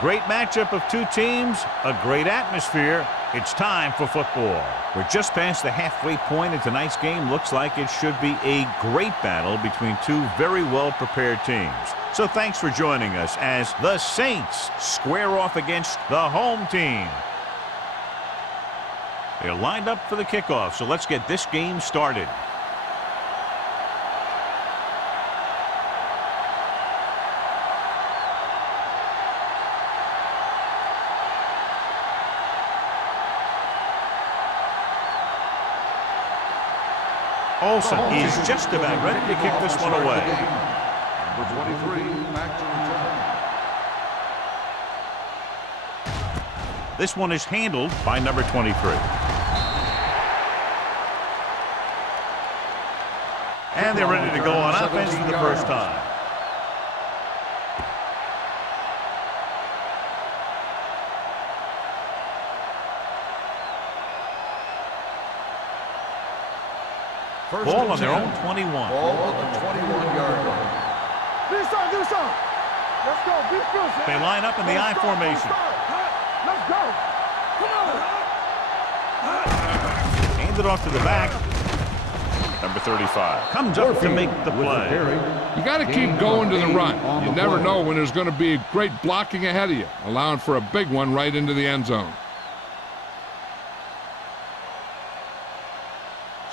great matchup of two teams, a great atmosphere. It's time for football. We're just past the halfway point in tonight's game. Looks like it should be a great battle between two very well-prepared teams. So thanks for joining us as the Saints square off against the home team. They're lined up for the kickoff, so let's get this game started. Olsen is just about ready to kick this one away. Number 23, back to return. This one is handled by number 23. And they're ready to go on offense for the first time. Ball on their own 21. Ball on the 21-yard line. Do some. Let's go. They line up in the I formation. Let's go. Come on. Handed off to the back. Number 35 comes up to make the play. You got to keep going to the run. You never know when there's going to be great blocking ahead of you, allowing for a big one right into the end zone.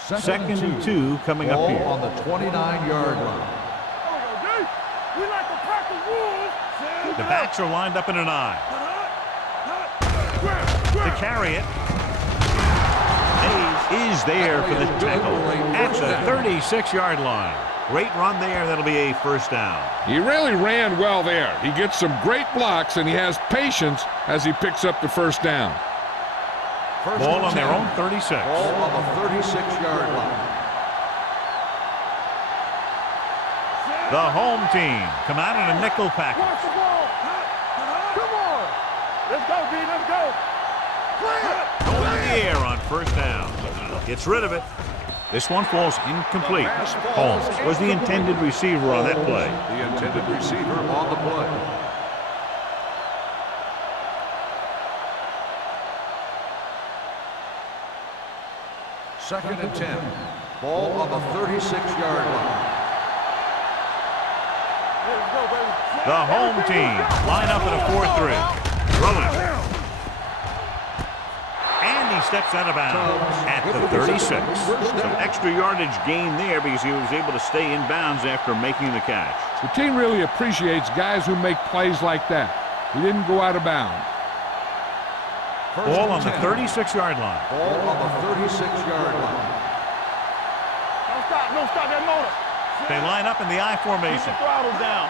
Second and 2 coming up here. On the 29-yard line. We like to crack the rules. The backs are lined up in an I. To carry it. Hayes is there for the tackle at the 36-yard line. Great run there. That'll be a first down. He really ran well there. He gets some great blocks, and he has patience as he picks up the first down. Ball on their own 36. Ball on the 36-yard line. The home team come out in a nickel package. Watch the ball. Come on. Let's go, D. Let's go. Going in the air on first down. Gets rid of it. This one falls incomplete. Holmes was the intended receiver on that play. The intended receiver on the play. Second and 10. Ball on the 36-yard line. The home team line up in a 4-3. Rolling. And he steps out of bounds at the 36. Some extra yardage gain there because he was able to stay in bounds after making the catch. The team really appreciates guys who make plays like that. He didn't go out of bounds. Ball on the 36-yard line. Ball on the 36-yard line. Don't stop that motor. They line up in the I formation. Keep the throttle down.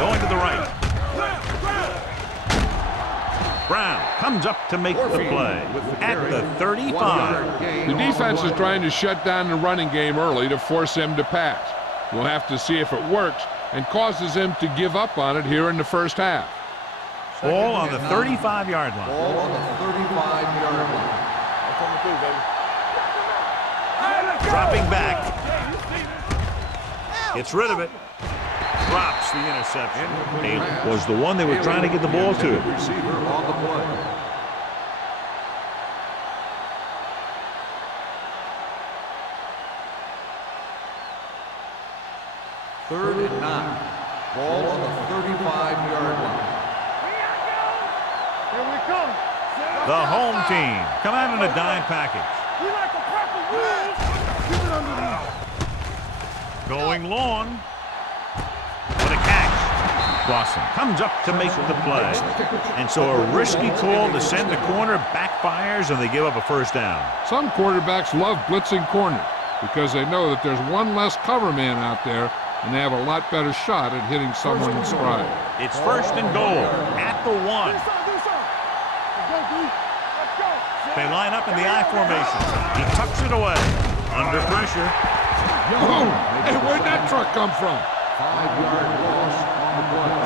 Going to the right. Brown comes up to make the play at the 35. The defense is trying to shut down the running game early to force him to pass. We'll have to see if it works and causes him to give up on it here in the first half. Ball on the 35-yard line. Ball on the 35-yard line. Dropping back. Gets rid of it. Drops the interception. Taylor was the one they were trying to get the ball to. Receiver on the play. Third and 9. Ball on the 35-yard line. Here we come. The home team come out in a dime package. We like to crack the rules. Keep it underneath. Going long. What a catch. Dawson comes up to make the play. And so a risky call to send the corner backfires, and they give up a first down. Some quarterbacks love blitzing corners because they know that there's one less cover man out there, and they have a lot better shot at hitting someone in stride. It's first and goal at the 1. Let's go, D. Let's go. They line up in the I formation. He tucks it away. Under pressure. Oh, hey, where'd that truck come from? 5-yard loss on the play.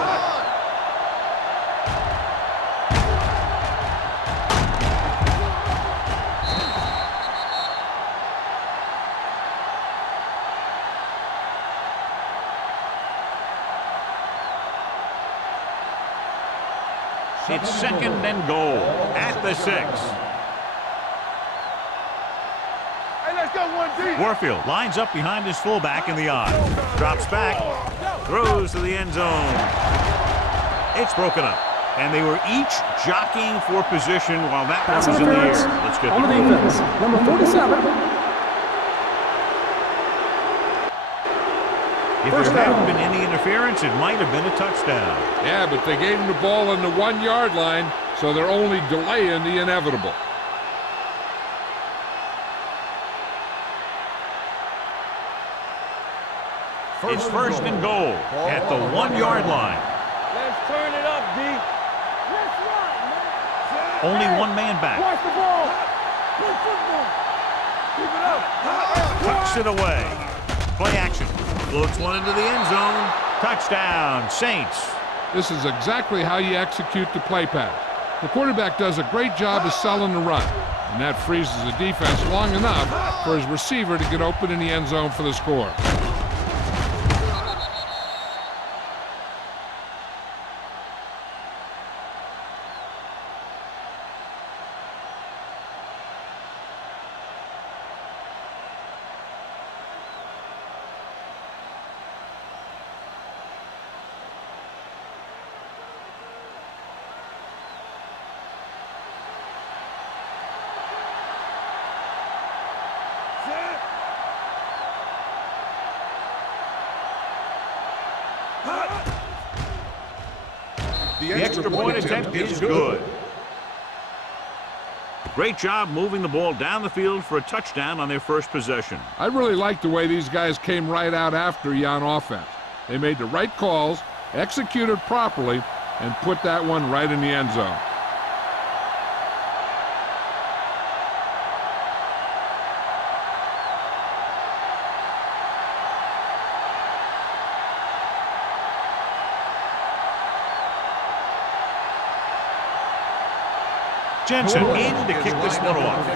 It's 2nd and goal at the 6. Hey, let's go one deep. Warfield lines up behind his fullback in the odd. Drops back. Throws to the end zone. It's broken up. And they were each jockeying for position while that one was in the air. Let's get on the defense. Number 47. If there hadn't been any interference, it might have been a touchdown. Yeah, but they gave him the ball on the 1-yard line, so they're only delaying the inevitable. It's 1st and goal at the 1-yard line. Let's turn it up, D. Let's run, man. Only one man back. Watch the ball. Play football. Keep it up. Tucks it away. Play action. Floats one into the end zone. Touchdown, Saints. This is exactly how you execute the play pass. The quarterback does a great job of selling the run, and that freezes the defense long enough for his receiver to get open in the end zone for the score. The extra point attempt is good. Great job moving the ball down the field for a touchdown on their first possession. I really like the way these guys came right out after you on offense. They made the right calls, executed properly, and put that one right in the end zone. Jensen in to kick this one off.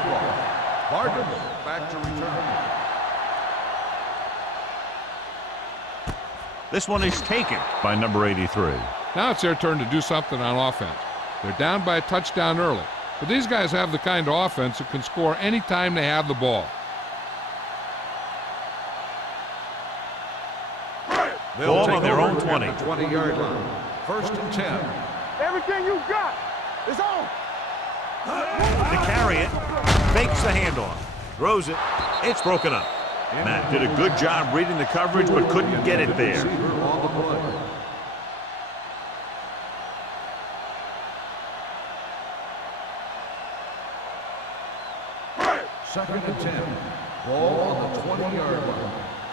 Cardinals back to return. This one is taken by number 83. Now it's their turn to do something on offense. They're down by a touchdown early, but these guys have the kind of offense that can score any time they have the ball. Ball on their own 20. 20-yard line. 1st and 10. Everything you got is on. To carry it, fakes the handoff, throws it, it's broken up. Matt did a good job reading the coverage but couldn't get it there. Receiver on the play. Second and 10. Ball on the 20-yard line.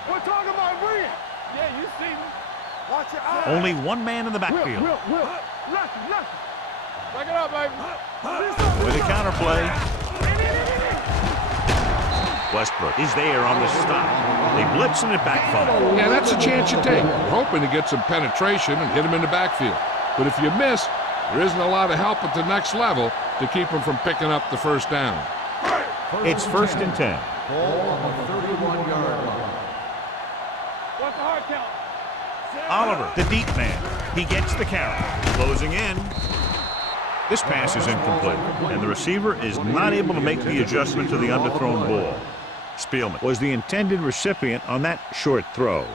We're talking about Reed. Yeah, you see me. Watch your eyes. Only one man in the backfield. Will. Lucky. Back it up, baby. With a counterplay. Westbrook is there on the stop. They blitz and it backfires. Yeah, that's a chance you take. You're hoping to get some penetration and hit him in the backfield. But if you miss, there isn't a lot of help at the next level to keep him from picking up the first down. It's 1st and 10. Ball on the 31-yard line. What's the hard count? Oliver, the deep man. He gets the carry. Closing in. This pass is incomplete, and the receiver is not able to make the adjustment to the underthrown ball. Spielman was the intended recipient on that short throw.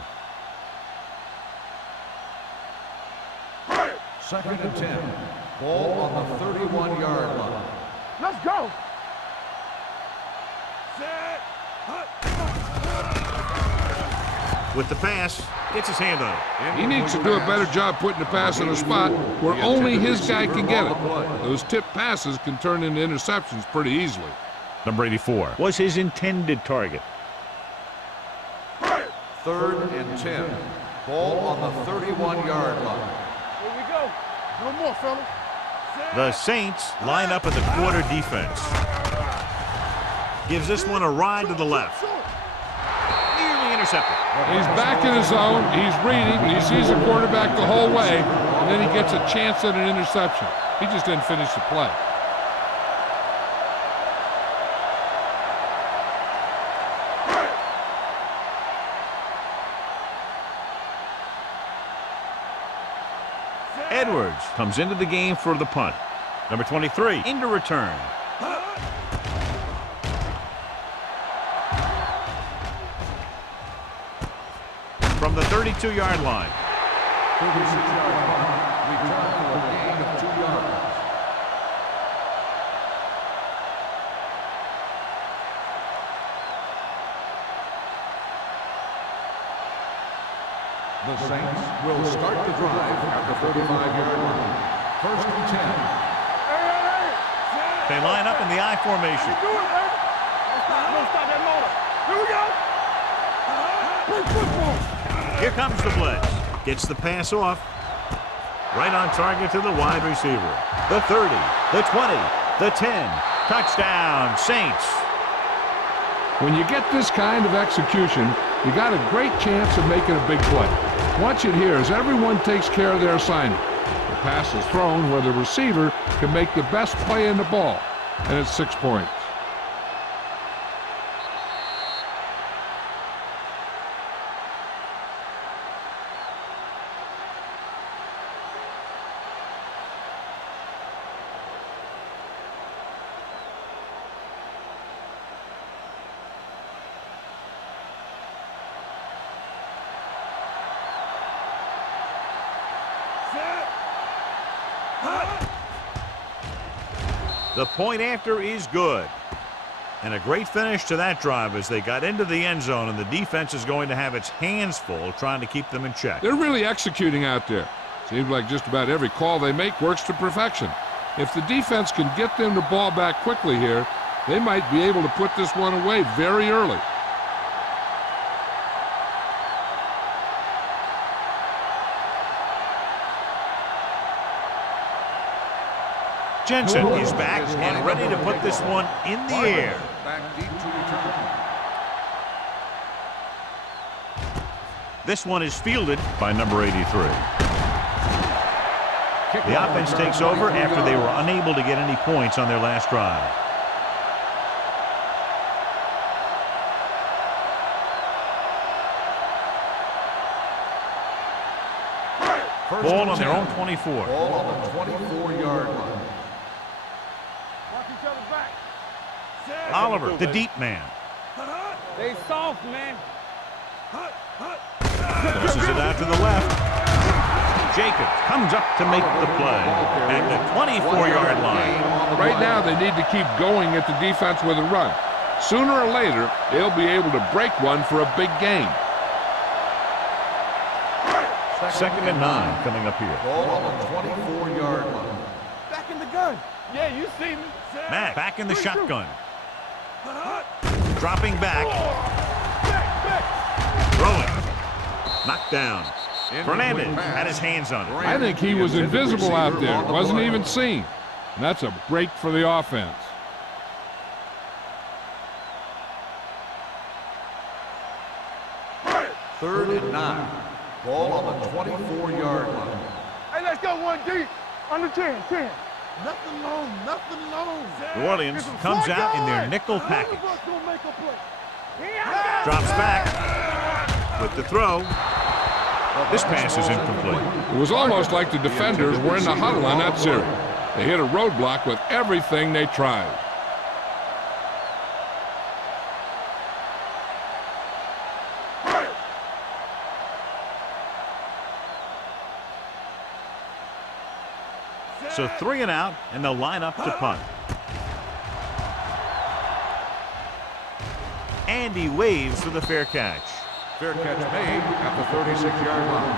2nd and 10. Ball on the 31-yard line. Let's go. With the pass, gets his hand on it. He needs to do a better job putting the pass in a spot where only his guy can get it. Those tip passes can turn into interceptions pretty easily. Number 84 was his intended target. 3rd and 10. Ball on the 31-yard line. Here we go. No more, fellas. The Saints line up in the quarter defense. Gives this one a ride to the left. Nearly intercepted. He's back in his zone, he's reading, he sees the quarterback the whole way, and then he gets a chance at an interception. He just didn't finish the play. Edwards comes into the game for the punt. Number 23 into return. From the 32-yard line. 36-yard punt. Return for a gain of 2 yards. The Saints will start the drive at the 35-yard line. First and 10. They line up in the I formation. Don't stop that motor. Here we go. Play football. Here comes the blitz. Gets the pass off. Right on target to the wide receiver. The 30, the 20, the 10. Touchdown, Saints. When you get this kind of execution, you got a great chance of making a big play. Watch it here as everyone takes care of their assignment. The pass is thrown where the receiver can make the best play in the ball, and it's 6 points. The point after is good. And a great finish to that drive as they got into the end zone, and the defense is going to have its hands full trying to keep them in check. They're really executing out there. Seems like just about every call they make works to perfection. If the defense can get them the ball back quickly here, they might be able to put this one away very early. Jensen is back and ready to put this one in the air. Back deep to return. This one is fielded by number 83. The offense takes over after they were unable to get any points on their last drive. Ball on their own 24. Ball on the 24-yard line. Watch each other back. Oliver, the deep man. They soft, man. Tosses it out to the left. Jacobs comes up to make the play at the 24-yard line. Right now, they need to keep going at the defense with a run. Sooner or later, they'll be able to break one for a big gain. Second and 9 coming up here. Ball on the 24-yard line. Back in the gun. Yeah, you see me. Matt back in the shotgun. Dropping back. Throwing. Knocked down. Fernandez had his hands on it. I think he was invisible out there. Wasn't even seen. And that's a break for the offense. Third and 9. Ball on the 24-yard line. Hey, let's go one deep. Under 10. Nothing long. New Orleans comes out in their nickel package. Drops back with the throw. This pass is incomplete. It was almost like the defenders were in the huddle on that series. They hit a roadblock with everything they tried. So 3 and out, and they'll line up to punt. And he waves for the fair catch. Fair catch made at the 36-yard line.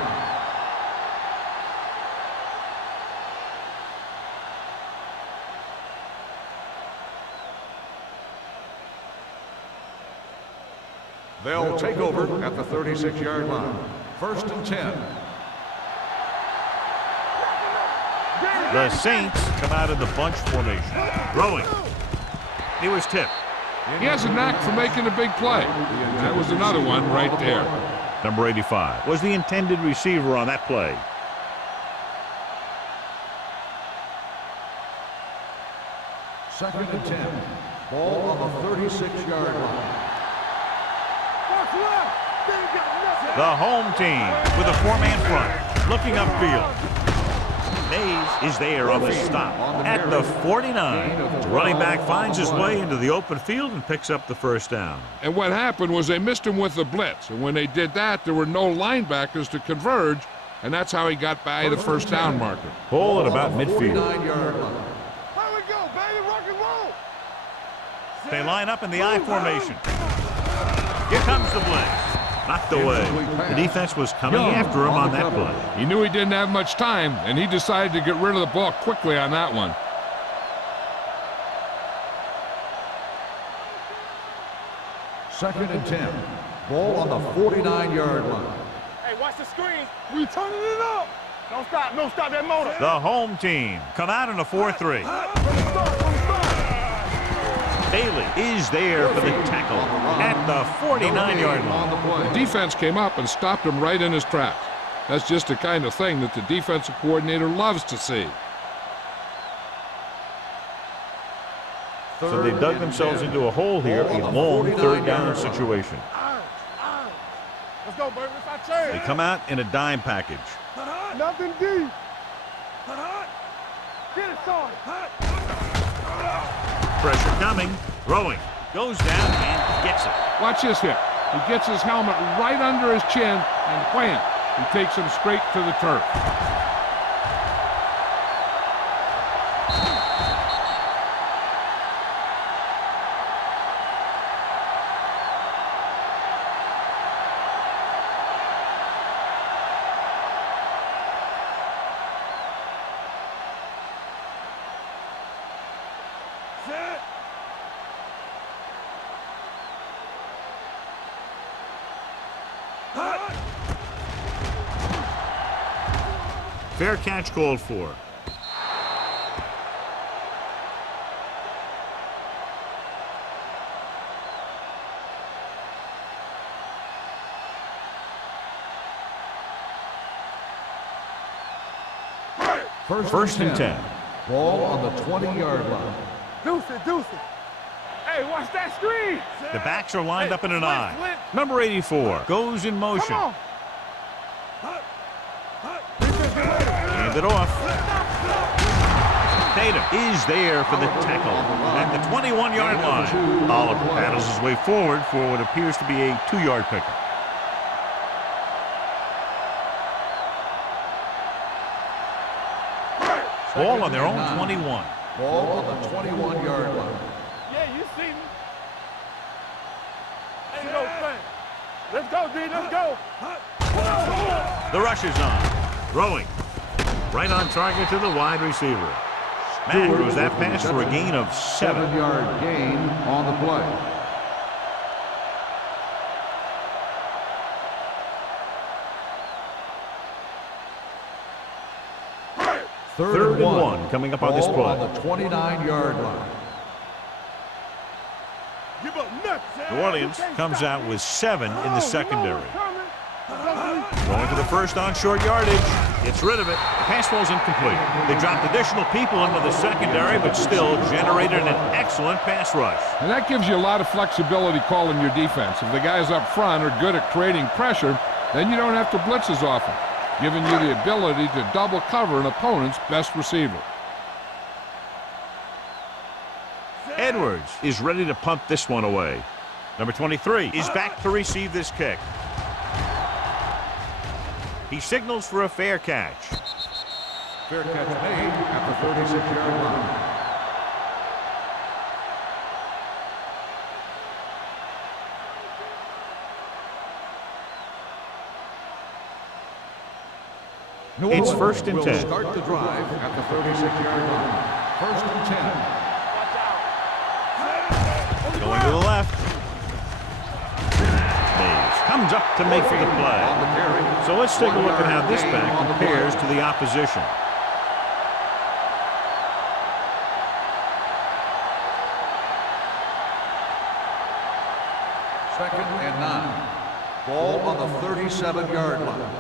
They'll take over at the 36-yard line. First and 10. The Saints come out of the bunch formation. Throwing. He was tipped. He has a knack for making a big play. That was another one right there. Number 85 was the intended receiver on that play. Second and 10. Ball on the 36-yard line. The home team with a 4-man front, looking upfield. Mays is there on the stop at the 49. The running back finds his way into the open field and picks up the first down. And what happened was they missed him with the blitz. And when they did that, there were no linebackers to converge, and that's how he got by the first down marker. Ball at about midfield. Here we go, baby, rock and roll. They line up in the I formation. Here comes the blitz. Knocked away. The defense was coming after him on that play. He knew he didn't have much time, and he decided to get rid of the ball quickly on that one. Second and 10. Ball on the 49-yard line. Hey, watch the screen. We turning it up. Don't stop that motor. The home team come out in a 4-3. Bailey is there for the tackle at the 49-yard line. The defense came up and stopped him right in his tracks. That's just the kind of thing that the defensive coordinator loves to see. So they dug themselves into a hole here, a long third down situation. Let's go, baby. It's our turn. They come out in a dime package. Nothing deep. Get it, son. Pressure coming, throwing, goes down and gets it. Watch this hit. He gets his helmet right under his chin, and wham, he takes him straight to the turf. Fair catch called for. First and 10. Ball on the 20-yard line. Deuce it. Hey, watch that screen. The backs are lined up in an I. Number 84 goes in motion. Come on. Hand it off. Tatum is there for the tackle at the 21-yard line. Oliver battles his way forward for what appears to be a 2-yard pickup. Ball on their own 21. Ball on the 21-yard line. Yeah, you see me. Ain't no thing. Let's go, D. Let's go. The rush is on. Throwing. Right on target to the wide receiver. Matthews that pass for a gain of 7. 7-yard gain on the play. Third and 1 coming up on this Ball on play. the 29-yard line. Give up nuts. New Orleans comes out with 7 in the secondary. Going to the first on short yardage. Gets rid of it. The pass ball's incomplete. They dropped additional people into the secondary, but still generated an excellent pass rush. And that gives you a lot of flexibility calling your defense. If the guys up front are good at creating pressure, then you don't have to blitz as often, giving you the ability to double cover an opponent's best receiver. Edwards is ready to punt this one away. Number 23 is back to receive this kick. He signals for a fair catch. Fair catch made at the 36-yard line. It's first and 10. Start the drive at the 36-yard line. First and 10. Going to the left. Mays comes up to make for the play. So let's take a look at how this back compares to the opposition. Second and 9. Ball on the 37-yard line.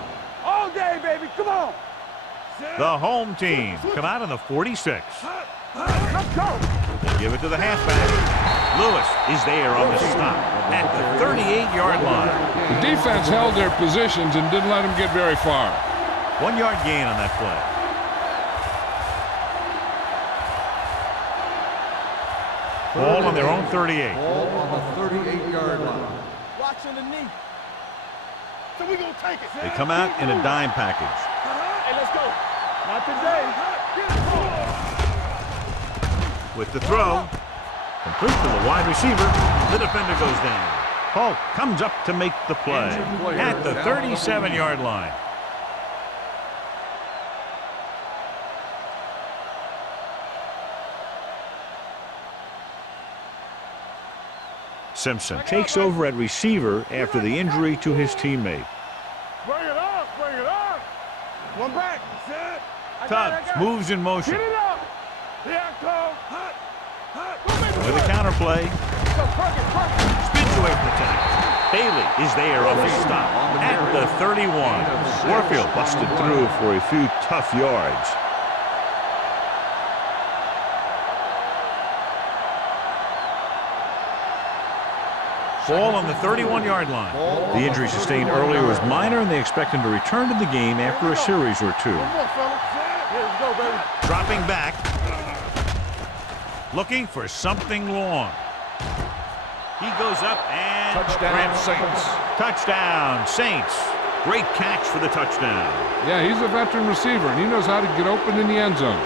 All day, baby. Come on. The home team come out on the 46. Let's go. They give it to the halfback. Lewis is there on the stop at the 38-yard line. The defense held their positions and didn't let them get very far. 1-yard gain on that play. Ball on their own 38. Ball on the 38-yard line. Watch underneath. So we gonna take it. They come out in a dime package. Hey, let's go. Not today. With the throw, complete to the wide receiver. The defender goes down. Hulk comes up to make the play at the 37-yard line. Simpson takes over at receiver after the injury to his teammate. Bring it up. Bring it up. One back. Tubbs moves in motion. Get it up. Here I come. With a counter play. Spins away from the tackle. Bailey is there on the stop at the 31. Warfield busted through for a few tough yards. Ball on the 31-yard line. The injury sustained earlier was minor, and they expect him to return to the game after a series or two. Dropping back. Looking for something long. He goes up and Touchdown, Saints. Touchdown, Saints. Great catch for the touchdown. Yeah, he's a veteran receiver, and he knows how to get open in the end zone.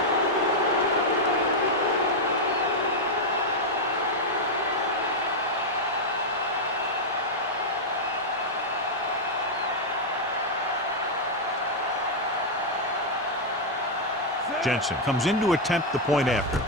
Jensen comes in to attempt the point after.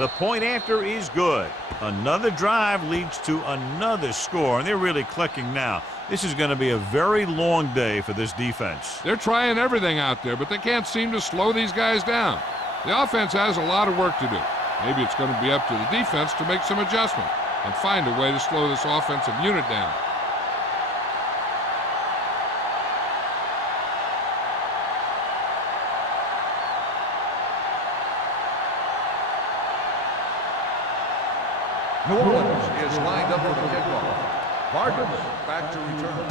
The point after is good. Another drive leads to another score, and they're really clicking now. This is going to be a very long day for this defense. They're trying everything out there, but they can't seem to slow these guys down. The offense has a lot of work to do. Maybe it's going to be up to the defense to make some adjustment and find a way to slow this offensive unit down. New Orleans is lined up for the kickoff. Vargas back to return.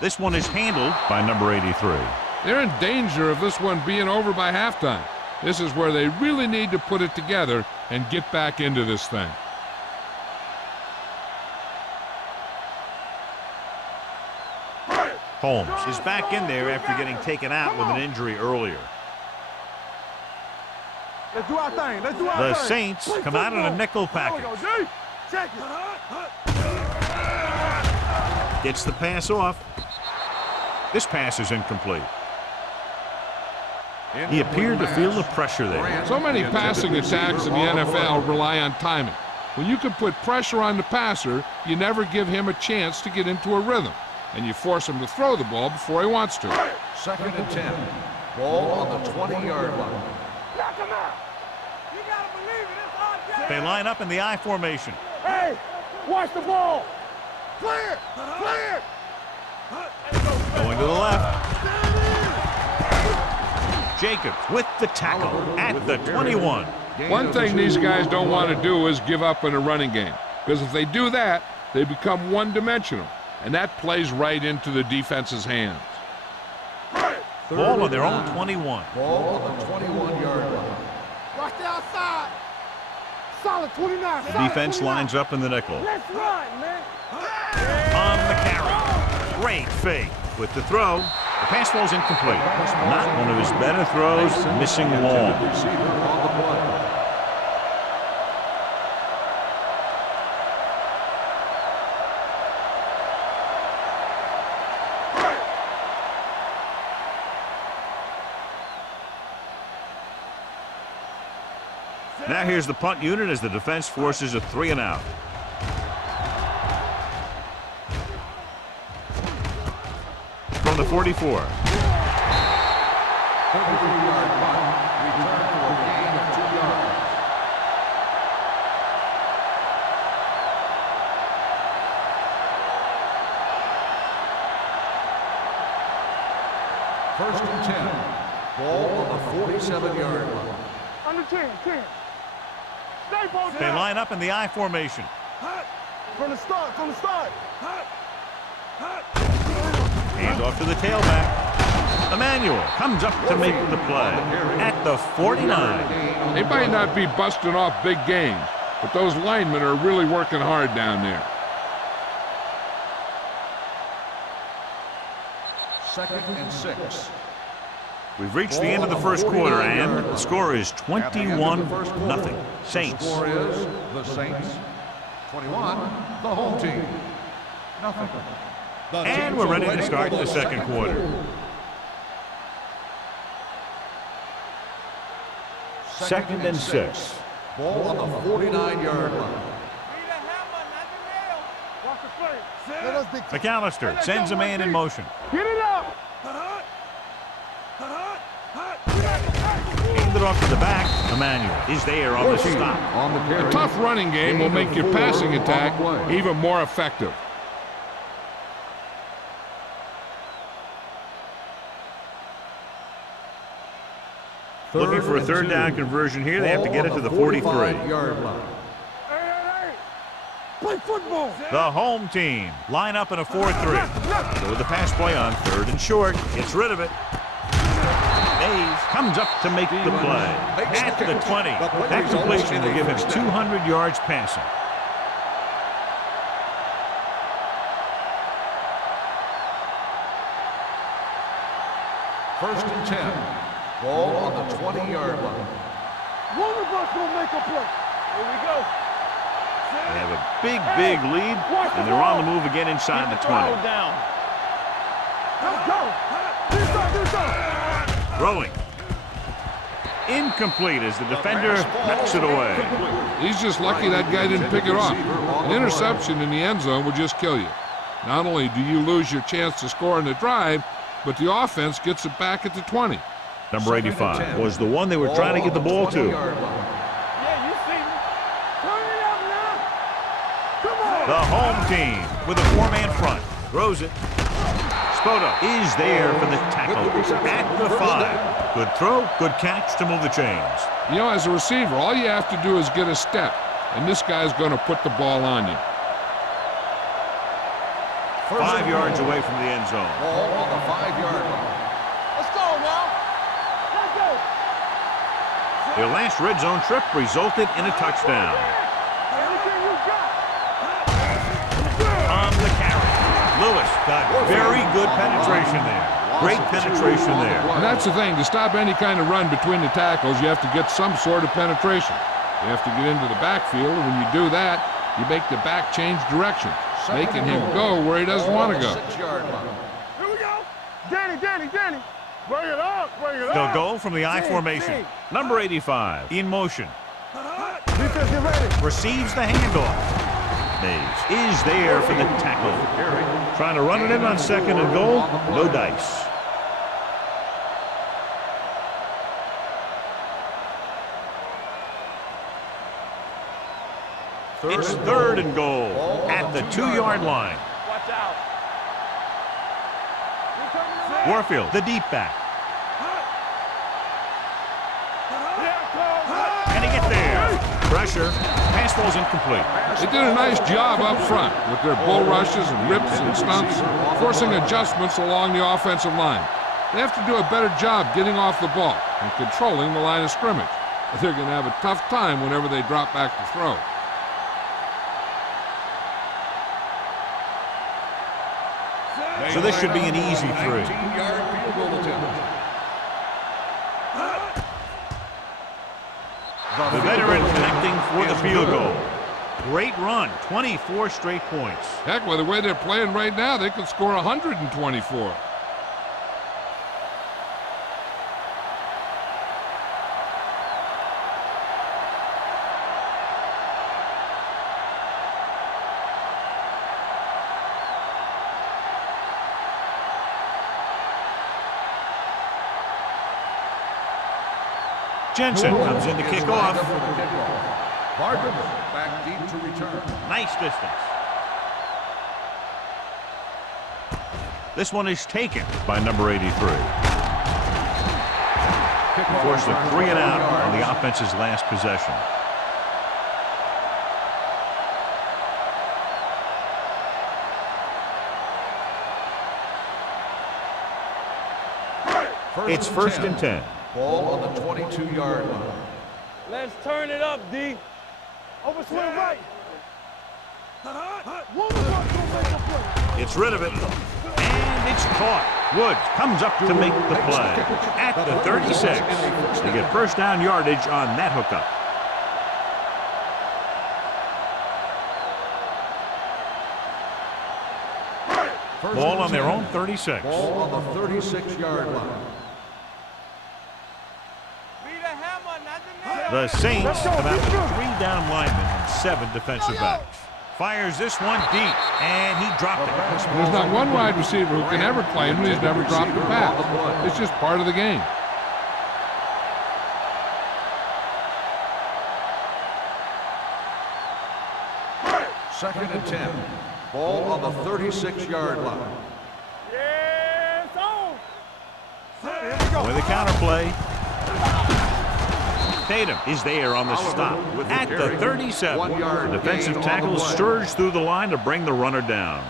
This one is handled by number 83. They're in danger of this one being over by halftime. This is where they really need to put it together and get back into this thing. Holmes is back in there after getting taken out with an injury earlier. Let's do our thing. Let's do our The thing. Saints come out in a nickel package. Check it. Gets the pass off. This pass is incomplete. He appeared to feel the pressure there. So many passing attacks in the NFL rely on timing. When you can put pressure on the passer, you never give him a chance to get into a rhythm, and you force him to throw the ball before he wants to. 2nd and 10. Ball on the 20-yard line. Knock him out. You gotta believe it. It's our game. They line up in the I formation. Hey, watch the ball. Clear. Clear. Going to the left. Jacobs with the tackle at the 21. One thing these guys don't want to do is give up in a running game, because if they do that, they become one-dimensional, and that plays right into the defense's hands. Ball on their own 21. Ball on the 21-yard line. Watch the outside. Solid 29. The defense lines up in the nickel. Let's run, man. On the carry. Great fake with the throw. The pass falls incomplete. Not one of his better throws, missing long. Receiver on the play. Now here's the punt unit as the defense forces a 3-and-out. From the 44. 33-yard punt. Return for a gain of 2 yards. First and 10. Ball on the 47-yard line. Under 10. Stay posted. They line up in the I formation. From the start. Hand off to the tailback. Emmanuel comes up to make the play at the 49. They might not be busting off big games, but those linemen are really working hard down there. Second and 6. We've reached the end of the first quarter, and the score is 21-0. Saints. The score is the Saints 21, the home team nothing. And we're ready to start the second quarter. Second and 6. Ball on the 49-yard line. McAllister sends a man in motion. Get it up! Handed it off to the back. Emmanuel is there on the stop. On the carry. A tough running game will make your passing attack even more effective. Looking for a third down conversion here. They have to get it to the 43. Yard line. Play football! The home team line up in a 4-3. So with the pass play on third and short, gets rid of it. Mays comes up to make the play at the 20. That completion will give him 200 yards passing. First and 10. Ball on the 20-yard line. One of us will make a play. Here we go. They have a big lead, and they're on the move again inside the 20. Down. Let's go. Throwing. Incomplete as the defender knocks it away. He's just lucky that guy didn't pick it off. An interception in the end zone will just kill you. Not only do you lose your chance to score in the drive, but the offense gets it back at the 20. Number 85 was the one they were trying to get the ball to. Yeah, you see me. Turn it up now. Come on. The home team with a four-man front. Throws it. Spoto is there for the tackle at the 5. Good throw, good catch to move the chains. You know, as a receiver, all you have to do is get a step, and this guy's going to put the ball on you. 5 yards away from the end zone. Ball on the 5-yard line. Let's go now. Let's go. Their last red zone trip resulted in a touchdown. Everything you got. On the carry, Lewis got very good penetration there. Great penetration there. And that's the thing. To stop any kind of run between the tackles, you have to get some sort of penetration. You have to get into the backfield, and when you do that, you make the back change direction, making him go where he doesn't want to go. 6-yard line. Here we go. Danny. Bring it up. They'll go from the I formation. Number 85 in motion. Defense, get ready. Receives the handoff. Mays is there for the tackle. Trying to run it in on second and goal. No dice. It's third and goal at the 2-yard line. Watch out. Warfield, the deep back. Can he get there? Pressure. Pass falls incomplete. They did a nice job up front with their bull rushes and rips and stunts, forcing adjustments along the offensive line. They have to do a better job getting off the ball and controlling the line of scrimmage. They're going to have a tough time whenever they drop back to throw. So this should be an easy 3. 19-yard field goal attempt. The veteran connecting for the field goal. Great run, 24 straight points. Heck, with the way they're playing right now, they could score 124. Jensen comes in to kick off. Barton back deep to return. Nice distance. This one is taken by number 83. Forced a 3 and out on the offense's last possession. It's first and 10. Ball on the 22-yard line. Let's turn it up, D. Over swing right. It's rid of it. And it's caught. Woods comes up to make the play. At the 36. They get first down yardage on that hookup. Ball on their own 36. Ball on the 36-yard line. The Saints come out with 3 down linemen and 7 defensive backs. Fires this one deep, and he dropped it. There's not one wide receiver who can ever claim he's never dropped a pass. It's just part of the game. Second and 10. Ball on the 36-yard line. Yes, on. With the counterplay. Tatum is there on the stop at the 37. Defensive tackles surge through the line to bring the runner down.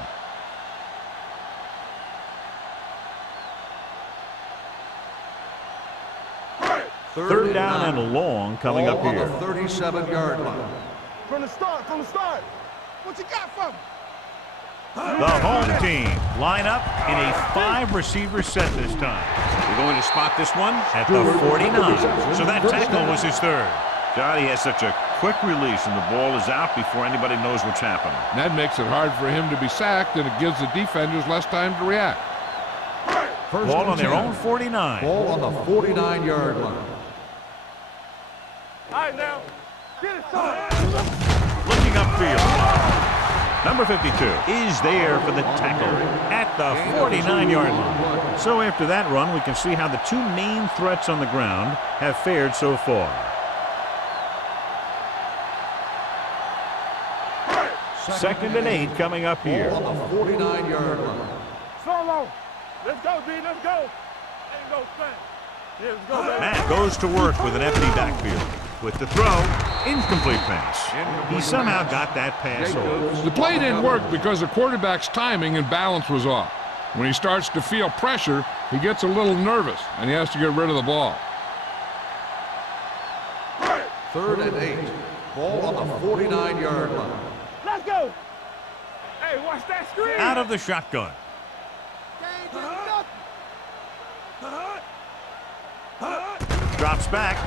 Third down and long coming up here. On the 37-yard line. From the start, What you got from me? The home team line up in a 5-receiver set this time. We're going to spot this one at the 49. So that tackle was his third. God, he has such a quick release, and the ball is out before anybody knows what's happening. That makes it hard for him to be sacked, and it gives the defenders less time to react. Ball on their own 49. Ball on the 49-yard line. All right, now. Get it started. Looking upfield. Number 52 is there for the tackle at the 49-yard line. So after that run, we can see how the 2 main threats on the ground have fared so far. Second and 8 coming up here. Ball on the 49-yard line. Solo. Let's go, D. Let's go. Ain't no thing. Yeah, let's go, baby. Matt goes to work with an empty backfield. With the throw, incomplete pass. He somehow got that pass over. The play didn't work because the quarterback's timing and balance was off. When he starts to feel pressure, he gets a little nervous, and he has to get rid of the ball. Third and 8. Ball on the 49-yard line. Let's go. Hey, watch that screen. Out of the shotgun. Drops back.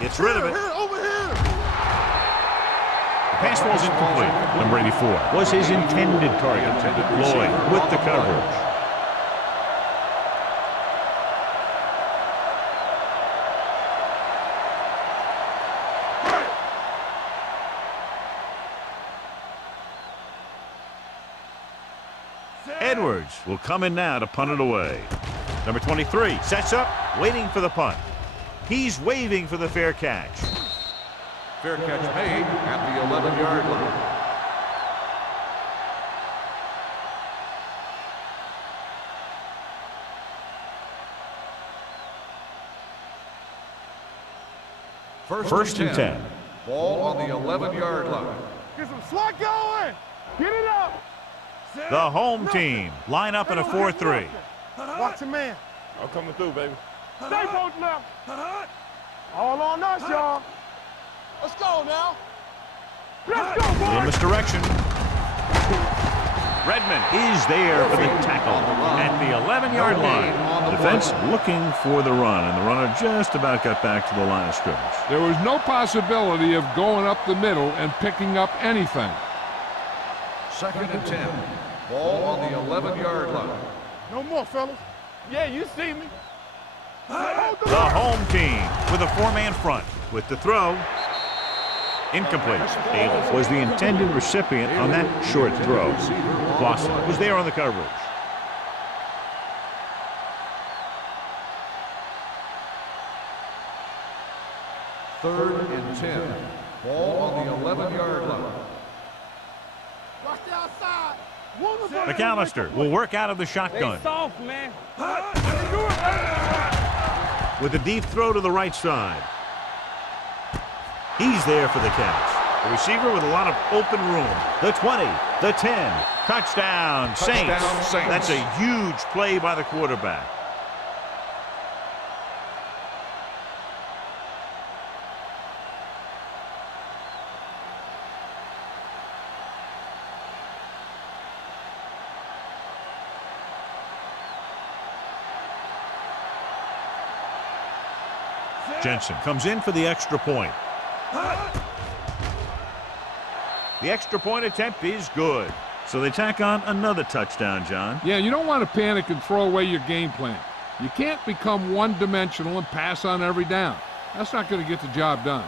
Gets rid of it. Over here. The pass ball's incomplete. Number 84 was his intended target. Lloyd with the coverage. Edwards will come in now to punt it away. Number 23 sets up, waiting for the punt. He's waving for the fair catch. Fair catch made at the 11-yard line. First and 10. Ball on the 11-yard line. Get some swat going. Get it up. The home team line up in a 4-3. Watch your man. I'm coming through, baby. Stay both left. All on us, y'all. Let's go now. Let's go, Little boys. misdirection. Redmond is there for the tackle at the 11-yard line. Defense looking for the run, and the runner just about got back to the line of scrimmage. There was no possibility of going up the middle and picking up anything. Second and 10. Ball on the 11-yard line. No more, fellas. Yeah, you see me. The home team with a 4-man front with the throw. Incomplete. Davis was the intended recipient on that short throw. Clausen was there on the coverage. Third and 10. Ball on the 11-yard line. Watch the outside. McAllister will work out of the shotgun. Soft, man. With a deep throw to the right side. He's there for the catch. A receiver with a lot of open room. The 20, the 10. Touchdown, Saints. Touchdown, Saints. That's a huge play by the quarterback. Jensen comes in for the extra point. The extra point attempt is good. So they tack on another touchdown, John. Yeah, you don't want to panic and throw away your game plan. You can't become one-dimensional and pass on every down. That's not going to get the job done.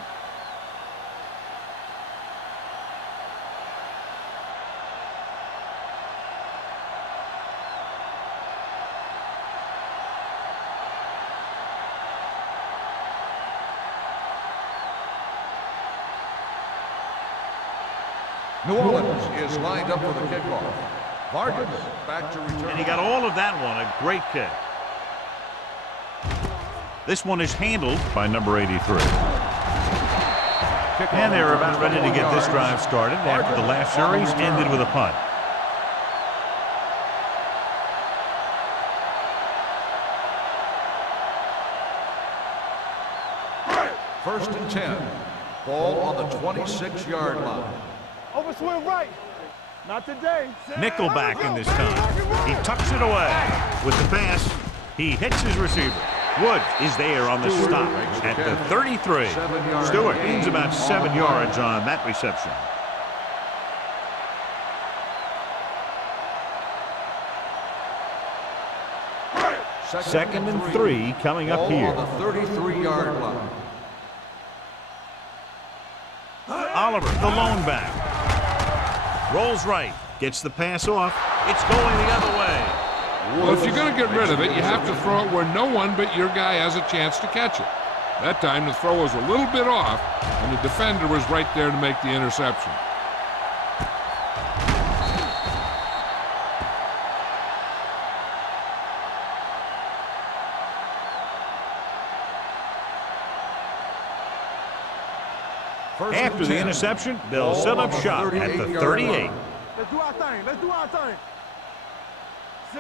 New Orleans is lined up for the kickoff. Vargas back to return. And he got all of that one. A great kick. This one is handled by number 83. And they're about ready to get this drive started after the last series ended with a punt. First and 10. Ball on the 26-yard line. Overswing right. Not today. Nickelback in this time. He tucks it away. With the pass, he hits his receiver. Woods is there on the stop at the 33. Stewart gains about 7 yards on that reception. Second and 3 coming up here. On the 33-yard line. Oliver, the lone back. Rolls right. Gets the pass off. It's going the other way. Well, if you're going to get rid of it, you have to throw it where no one but your guy has a chance to catch it. That time the throw was a little bit off, and the defender was right there to make the interception. After the interception, they'll set up shop at the 38. Let's do our thing. Let's do our thing.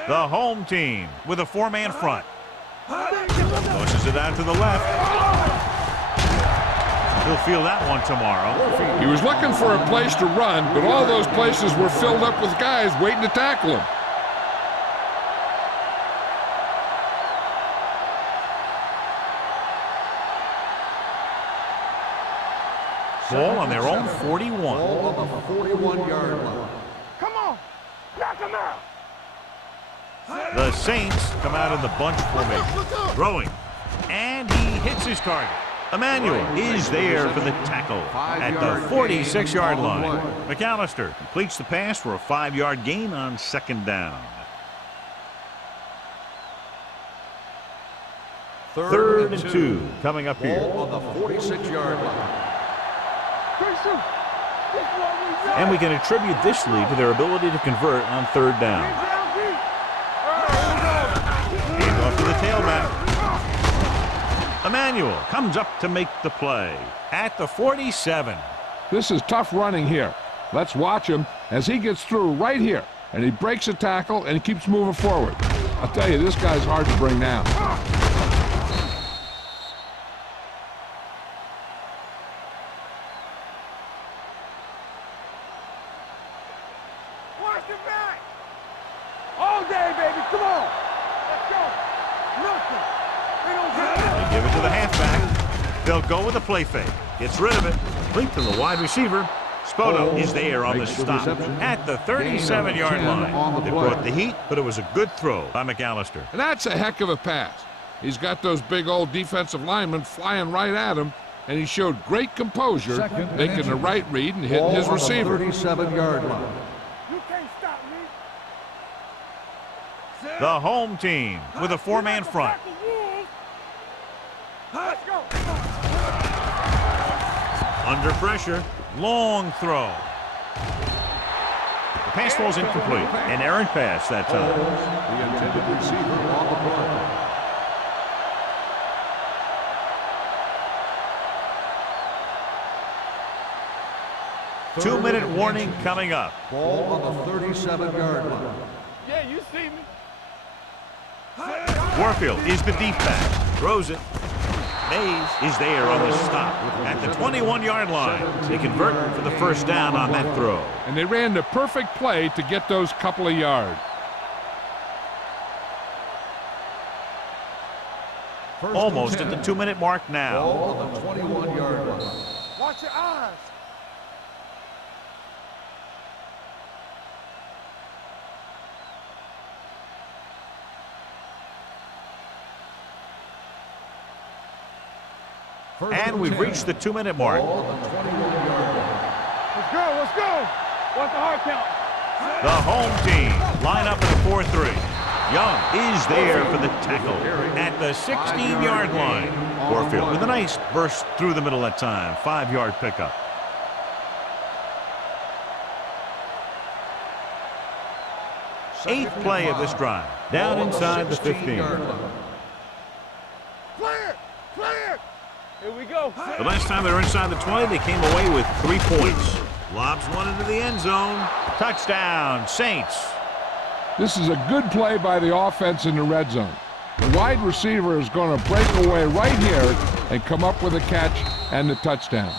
The home team with a four-man front. Pushes it out to the left. He'll feel that one tomorrow. He was looking for a place to run, but all those places were filled up with guys waiting to tackle him. Ball on their own 41. Ball on the 41-yard line. Come on. Knock him out. The Saints come out in the bunch formation. Throwing. And he hits his target. Emmanuel is there for the tackle at the 46-yard line. McAllister completes the pass for a 5-yard gain on second down. Third and 2 coming up here. Ball on the 46-yard line. And we can attribute this lead to their ability to convert on third down. Hand off to the tailback. Emmanuel comes up to make the play at the 47. This is tough running here. Let's watch him as he gets through right here, and he breaks a tackle and he keeps moving forward. I'll tell you, this guy's hard to bring down. All day, baby. Come on. Let's go. Nothing. They give it to the halfback. They'll go with a play fake. Gets rid of it. Complete to the wide receiver. Spoto is there on the stop at the 37-yard line. They brought the heat, but it was a good throw by McAllister. And that's a heck of a pass. He's got those big old defensive linemen flying right at him, and he showed great composure, making the right read and hitting his receiver. 37-yard line. You can't stop me. The home team with a four-man front. Let's go. Under pressure, long throw. The pass falls incomplete. An errant pass that time. The intended receiver on the play. 2-minute warning coming up. Ball on the 37-yard line. Yeah, you see me. Warfield is the deep back. Throws it. Mays is there on the stop at the 21-yard line. They convert for the first down on that throw. And they ran the perfect play to get those couple of yards. Almost at the 2-minute mark now. Ball on the 21-yard line. Watch your eyes. And we've reached the 2-minute mark. Ball on the 21-yard line. Let's go, let's go. What's the hard count? The home team line up at the 4-3. Young is there for the tackle at the 16-yard line. Warfield with a nice burst through the middle that time. 5-yard pickup. Eighth play of this drive. Down inside the 15. Clear, clear. Here we go. The last time they were inside the 20, they came away with 3 points. Lobs one into the end zone. Touchdown, Saints. This is a good play by the offense in the red zone. The wide receiver is going to break away right here and come up with a catch and the touchdown.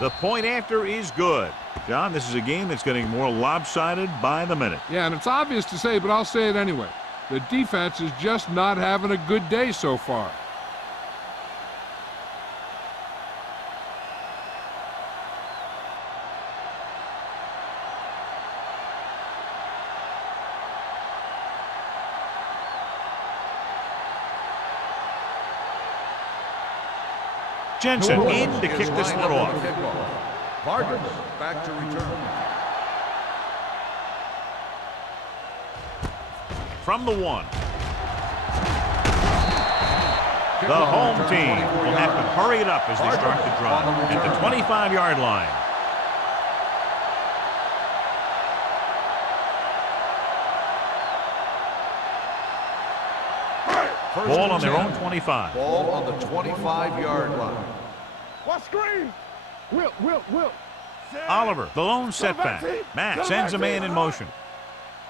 The point after is good. John, this is a game that's getting more lopsided by the minute. Yeah, and it's obvious to say, but I'll say it anyway. The defense is just not having a good day so far. Jensen in to kick this one off. Vargas back to return. From the 1. The home team will have to hurry it up as they start the drive at the 25-yard line. Ball on their own 25. Ball on the 25-yard line. What screen? Wilt. Oliver, the lone setback. Matt sends a man in motion.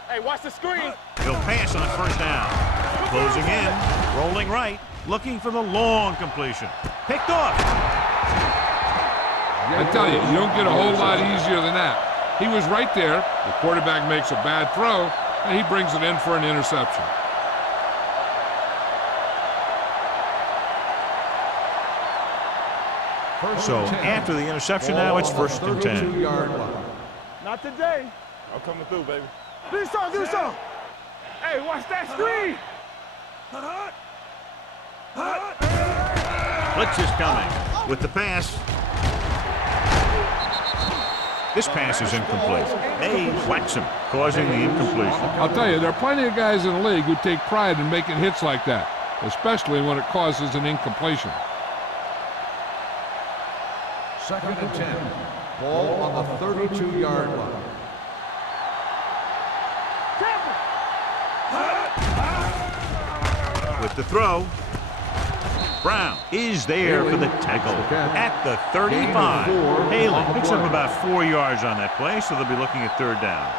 Hey, watch the screen. He'll pass on first down. Closing in, rolling right, looking for the long completion. Picked off. I tell you, you don't get a whole lot easier than that. He was right there. The quarterback makes a bad throw, and he brings it in for an interception. So after the interception now, it's 1st and 10. Not today. I'm coming through, baby. Do something. Hey, watch that screen. Blitz is coming with the pass. This pass is incomplete. They whacks him, causing the incompletion. I'll tell you, there are plenty of guys in the league who take pride in making hits like that, especially when it causes an incompletion. 2nd and 10. Ball on the 32-yard line. With the throw, Brown is there for the tackle at the 35. Haley picks up about 4 yards on that play, so they'll be looking at 3rd down.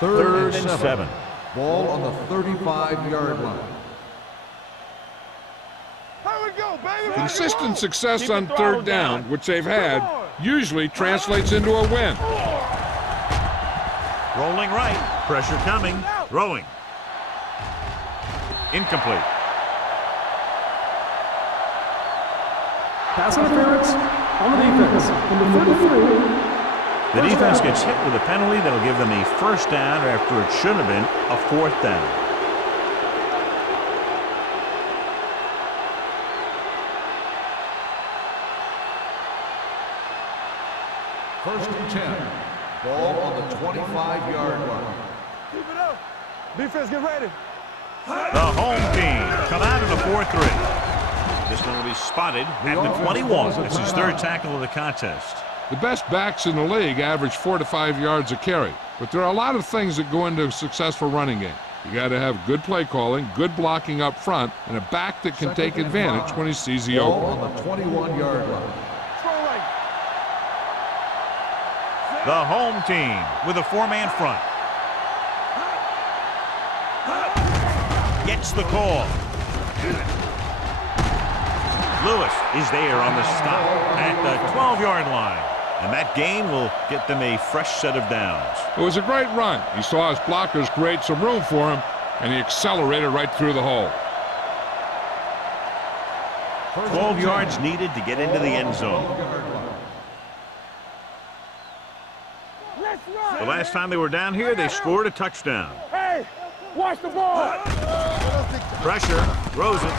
Third and 7. Ball on the 35-yard line. Consistent success on 3rd down, which they've had, usually translates into a win. Rolling right, pressure coming, throwing. Incomplete. Pass interference on the defense. Number 33. The defense gets hit with a penalty that'll give them a 1st down after it should have been a 4th down. First and 10. Ball on the 25-yard line. Keep it up. Defense, get ready. The home team come out in a 4-3. This one will be spotted at the 21. It's his 3rd tackle of the contest. The best backs in the league average 4 to 5 yards a carry, but there are a lot of things that go into a successful running game. You got to have good play calling, good blocking up front, and a back that can take advantage when he sees the opening. On the 21-yard line. The home team with a 4-man front. Gets the call. Lewis is there on the stop at the 12-yard line. And that gain will get them a fresh set of downs. It was a great run. He saw his blockers create some room for him, and he accelerated right through the hole. 12 yards needed to get into the end zone. The last time they were down here, they scored a touchdown. Hey, watch the ball. Pressure, throws it.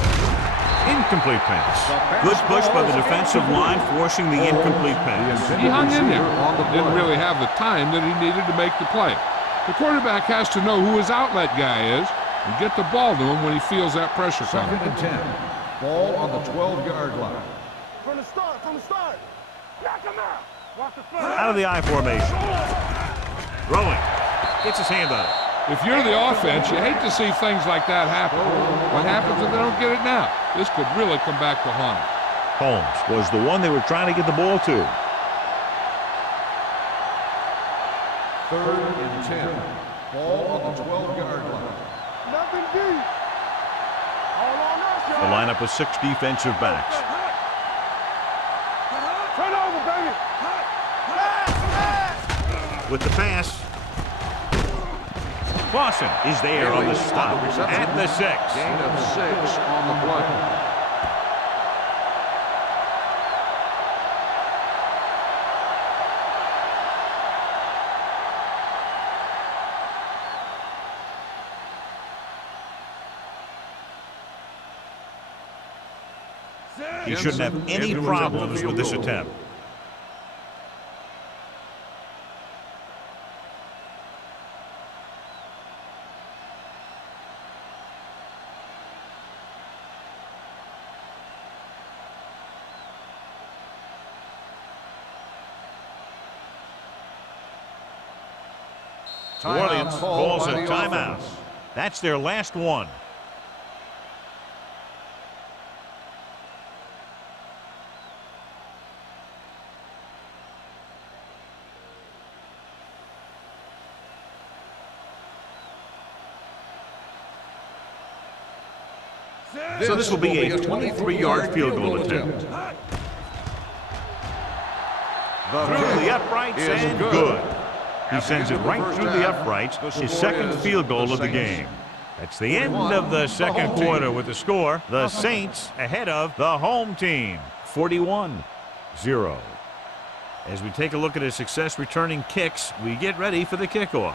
Incomplete pass. Good push by the defensive line, forcing the incomplete pass. He hung in there. Didn't really have the time that he needed to make the play. The quarterback has to know who his outlet guy is and get the ball to him when he feels that pressure coming. 2nd and 10. Ball on the 12-yard line. From the start. Knock him out. Watch the front. Out of the I formation. Throwing. Gets his hand on it. If you're the offense, you hate to see things like that happen. What happens if they don't get it now? This could really come back to haunt them. Holmes was the one they were trying to get the ball to. 3rd and 10. Ball on the 12-yard line. Nothing deep. All on us, The y'all. lineup with 6 defensive backs. Turn over, baby. With the pass. Clausen is there on the stop at the 6. Gain of 6 on the play. He shouldn't have any problems with this attempt. New Orleans calls a timeout. That's their last one. So this will be a 23-yard field goal attempt. Through the uprights and good. He sends it right through the uprights, his second field goal of the game. That's the end of the second quarter with the score. The Saints ahead of the home team, 41-0. As we take a look at his success returning kicks, we get ready for the kickoff.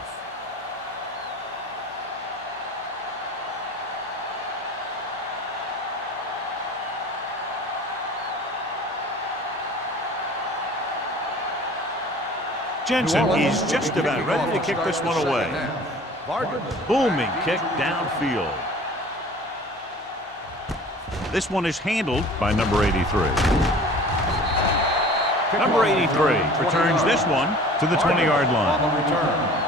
Jensen is just about ready to kick this one away. Booming kick downfield. This one is handled by number 83. Number 83 returns this one to the 20-yard line.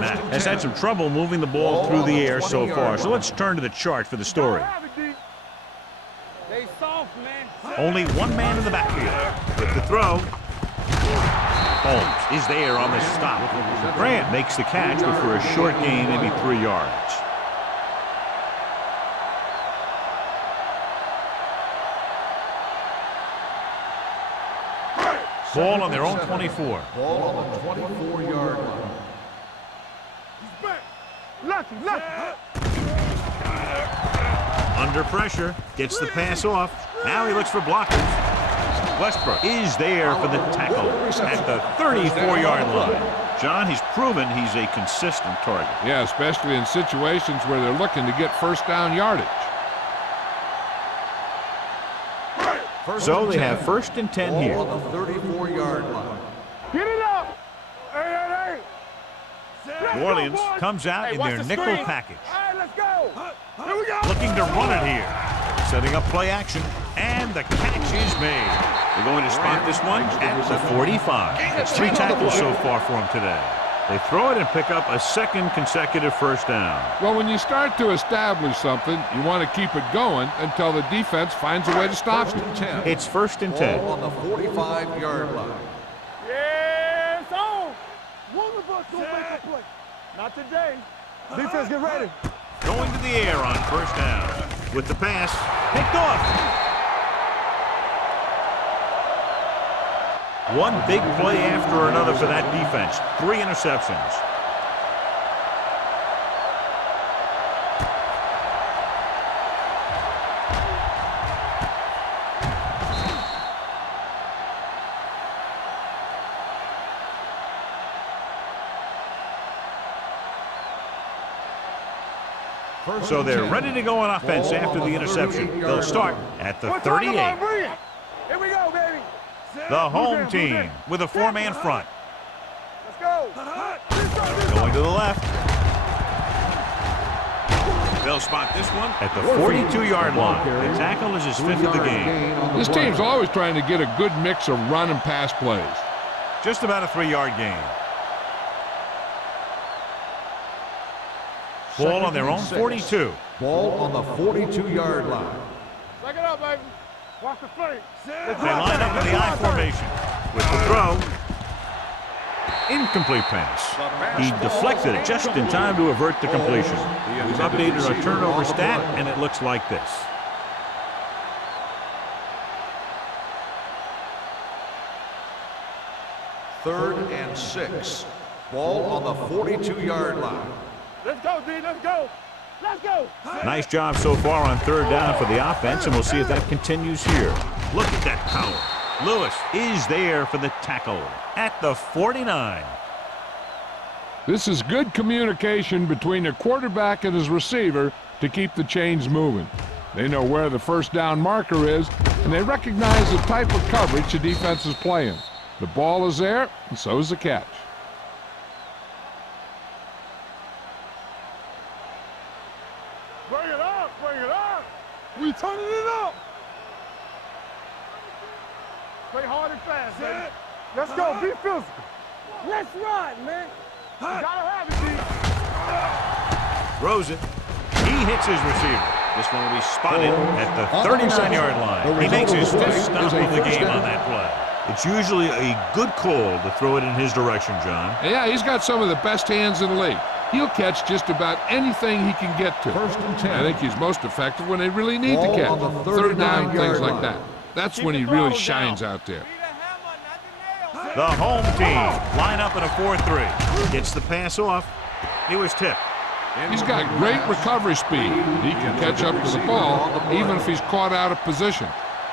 Matt has had some trouble moving the ball through the air so far, so let's turn to the chart for the story. They soft, man. Only one man in the backfield. With the throw. Holmes is there on the stop. Grant makes the catch, but for a short gain, maybe 3 yards. Ball on their own 24. Ball on the 24-yard line. Lucky. Under pressure, gets the pass off. Now he looks for blockers. Westbrook is there for the tackle at the 34-yard line. John, he's proven he's a consistent target. Yeah, especially in situations where they're looking to get first down yardage. So they have 1st and 10 here. Ball on the 34-yard line. Get it up. Hey. New Orleans comes out in their nickel package. All right, let's go. Here we go. Looking to run it here. Setting up play action. And the catch is made. They're going to spot this one at the 45. It's 3 tackles so far for him today. They throw it and pick up a second consecutive first down. Well, when you start to establish something, you want to keep it going until the defense finds a way to stop it. It's 1st and 10. Ball on the 45-yard line. Yeah, it's on. One of us gonna make a play. Not today. Defense, get ready. Going to the air on 1st down. With the pass, picked off. One big play after another for that defense. 3 interceptions. So they're ready to go on offense after the interception. They'll start at the 38. Here we go, baby. The home team with a 4-man front. Let's go. Going to the left. They'll spot this one at the 42-yard line. The tackle is his 5th of the game. This team's always trying to get a good mix of run and pass plays. Just about a 3-yard gain. Ball on their own 42. Ball on the 42-yard line. Back it up, baby. Watch the play. They line up in the I formation. With the throw. Incomplete pass. He deflected it just in time to avert the completion. We've updated our turnover stat, and it looks like this. Third and 6. Ball on the 42-yard line. Let's go, D. Let's go. Let's go. Nice job so far on 3rd down for the offense, and we'll see if that continues here. Look at that power. Lewis is there for the tackle at the 49. This is good communication between the quarterback and his receiver to keep the chains moving. They know where the 1st down marker is, and they recognize the type of coverage the defense is playing. The ball is there, and so is the catch. Bring it up. Bring it up. We turning it up. Play hard and fast, baby. Let's go. Be physical. Let's ride, man. You gotta have it, D. Throws it. He hits his receiver. This one will be spotted at the 39-yard line. He makes his 5th stop of the game on that play. It's usually a good call to throw it in his direction, John. Yeah, he's got some of the best hands in the league. He'll catch just about anything he can get to. 1st and 10. I think he's most effective when they really need to catch. 3rd down, things like that. That's when he really shines out there. The home team line up in a 4-3. Gets the pass off. He was tipped. He's got great recovery speed. He can catch up to the ball even if he's caught out of position.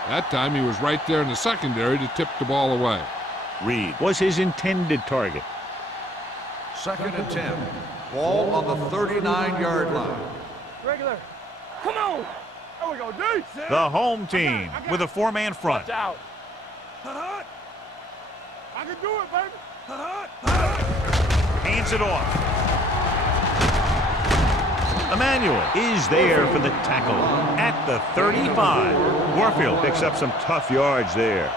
That time he was right there in the secondary to tip the ball away. Reed was his intended target. 2nd and 10. Ball on the 39-yard line. Regular. Come on. There we go, D. The home team with a 4-man front. Watch out. I can do it, baby. Hands it off. Emmanuel is there for the tackle at the 35. Warfield picks up some tough yards there.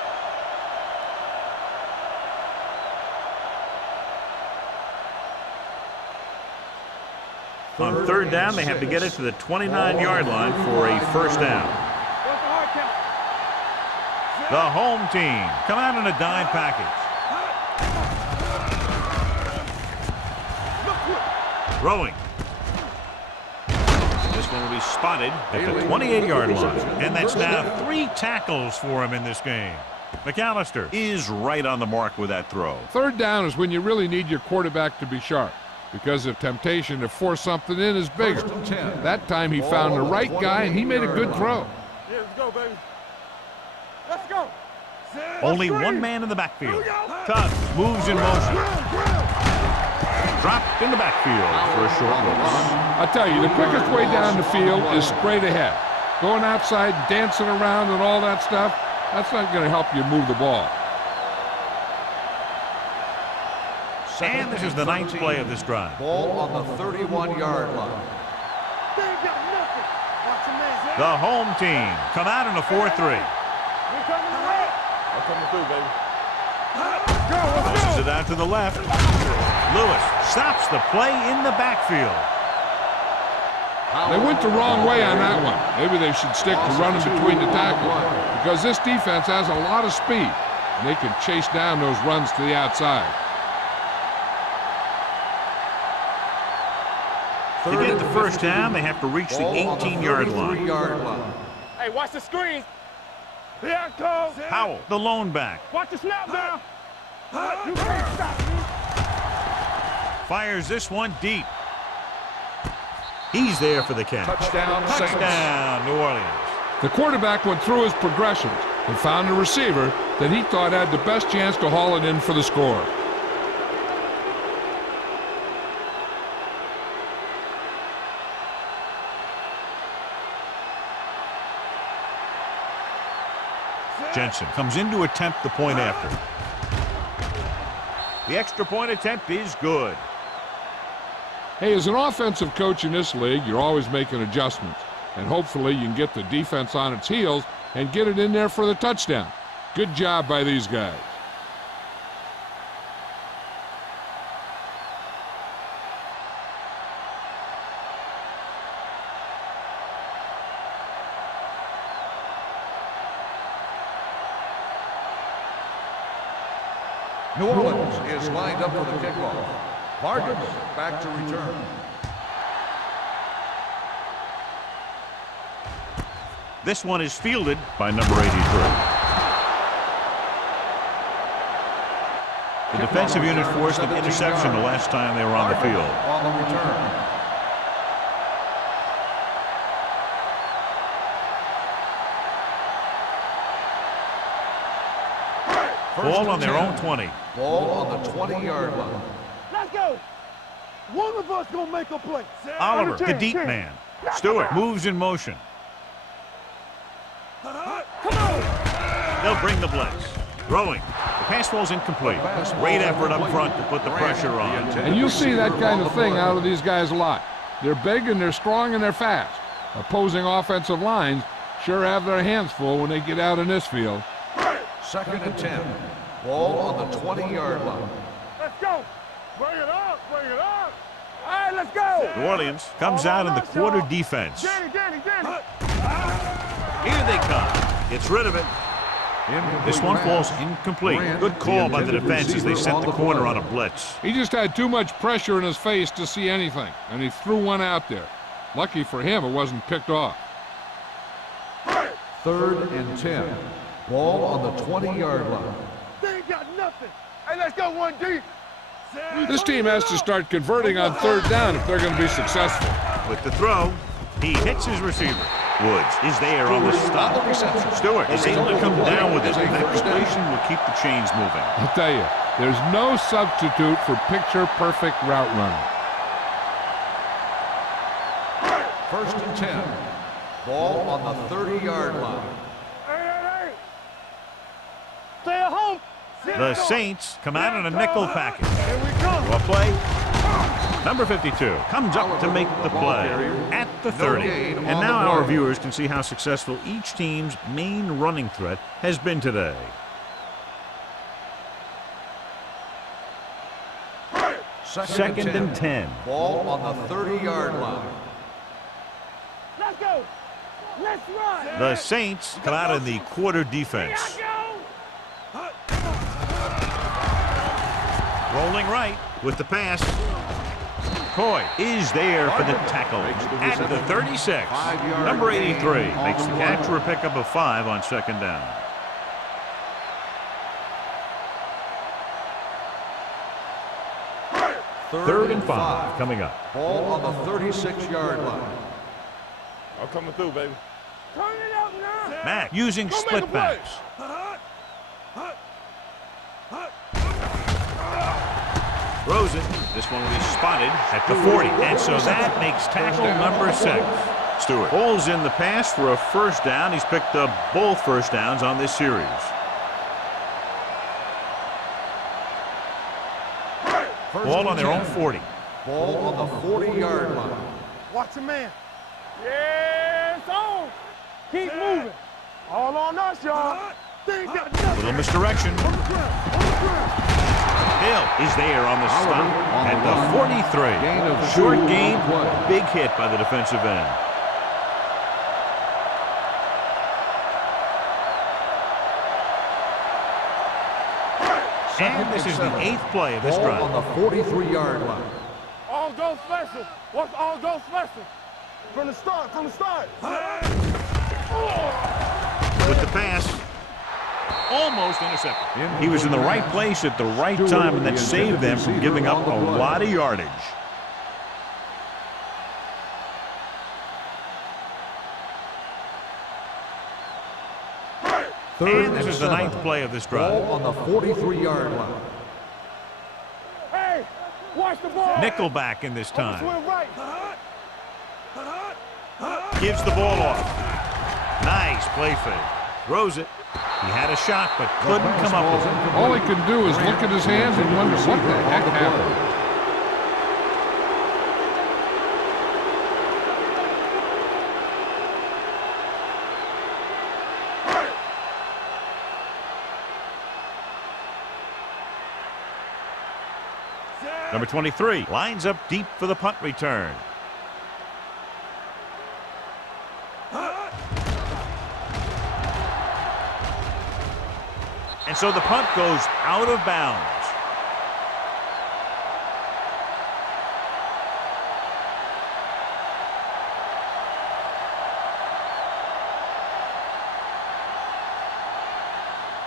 On 3rd down, they have to get it to the 29-yard line for a 1st down. The home team come out in a dime package. Throwing. This one will be spotted at the 28-yard line. And that's now 3 tackles for him in this game. McAllister is right on the mark with that throw. 3rd down is when you really need your quarterback to be sharp, because the temptation to force something in is bigger. That time he found the right guy, and he made a good throw. Yeah, let's go, baby. Let's go. Only one man in the backfield. Tubbs moves in motion. Dropped in the backfield for a short loss. I tell you, the quickest way down the field is straight ahead. Going outside, dancing around and all that stuff, that's not going to help you move the ball. And this is the 9th play of this drive. Ball on the 31-yard line. They ain't got nothing. The home team come out in a 4-3. We're coming away. I'm coming through, baby. Pushes it out to the left. Lewis stops the play in the backfield. They went the wrong way on that one. Maybe they should stick to running between the tackles because this defense has a lot of speed, and they can chase down those runs to the outside. To get the first down, they have to reach the 18-yard line. Hey, watch the screen. Here it comes. Howell, the lone back, Watch the snap now. You can't stop me. fires this one deep. He's there for the catch. Touchdown, New Orleans. The quarterback went through his progressions and found a receiver that he thought had the best chance to haul it in for the score. Jensen comes in to attempt the point after. The extra point attempt is good. Hey, as an offensive coach in this league, you're always making adjustments. And hopefully you can get the defense on its heels and get it in there for the touchdown. Good job by these guys. New Orleans is lined up for the kickoff. Vargas back to return. This one is fielded by number 83. The defensive unit forced an interception the last time they were on the field. On the return. Ball on their own 20. Ball on the 20-yard line. Let's go. One of us gonna make a play. Oliver, the deep man. Stewart moves in motion. Come on. They'll bring the blitz. Throwing. The pass falls incomplete. Great effort up front to put the pressure on. And you'll see that kind of thing out of these guys a lot. They're big and they're strong and they're fast. Opposing offensive lines sure have their hands full when they get out in this field. 2nd and 10. Ball on the 20-yard line. Let's go. Bring it up. Bring it up. All right, let's go. New Orleans comes out in the quarter defense. Danny. Here they come. Gets rid of it. This one falls incomplete. Good call by the defense as they sent the corner on a blitz. He just had too much pressure in his face to see anything, and he threw one out there. Lucky for him, it wasn't picked off. 3rd and 10. Ball on the 20-yard line. They ain't got nothing. Hey, let's go one deep. This team has to start converting on 3rd down if they're going to be successful. With the throw, he hits his receiver. Woods is there on the stop. Stewart is able to come down with it. That completion will keep the chains moving. I'll tell you, there's no substitute for picture-perfect route running. 1st and 10. Ball on the 30-yard line. Hey. Stay at home. The Saints come out in a nickel package. Here we come. Well play. Number 52 comes up to make the play at the 30. And now our viewers can see how successful each team's main running threat has been today. Second and 10. Ball on the 30-yard line. Let's go. Let's run. The Saints come out in the quarter defense. Rolling right with the pass. Coy is there for the tackle at the 36. Number 83 makes the catch for a pickup of 5 on 2nd down. Third and 5 coming up. Ball on the 36-yard line. I'm coming through, baby. Turn it up now. Mack using split backs. Throws it. This one will be spotted at the 40. And so that makes tackle number 6. Stewart pulls in the pass for a 1st down. He's picked up both 1st downs on this series. Ball on their own 40. Ball on the 40-yard line. Watch the man. Yes, Keep moving. All on us, y'all. Little misdirection. On the ground. Hill is there on the stop at the 43. Gain of Short 2 gain, on the play. big hit by the defensive end. And this is the 8th play of this Ball drive. on the 43-yard line. All go special. What's all go special? From the start. With the pass, almost intercepted. He was in the right place at the right time, and that saved them from giving up a lot of yardage. And this is the 9th play of this drive. Ball on the 43-yard line. Hey, watch the ball. Nickelback in this time. Swing right. Gives the ball off. Nice play fake. Throws it. He had a shot, but couldn't come up with it. All he could do is look at his hands and wonder what the heck happened. Number 23 lines up deep for the punt return. And so the punt goes out of bounds.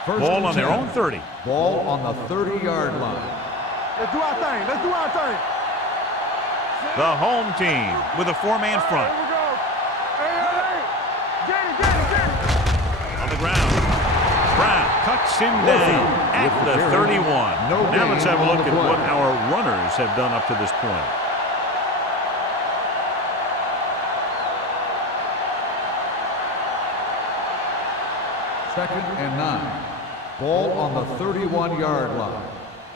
Ball on their own 30. Ball on the 30-yard line. Let's do our thing. The home team with a 4-man front. Here we go. Hey. Get it. On the ground. Brown cuts him down at the 31. Now let's have a look at what our runners have done up to this point. Second and 9. Ball on the 31-yard line.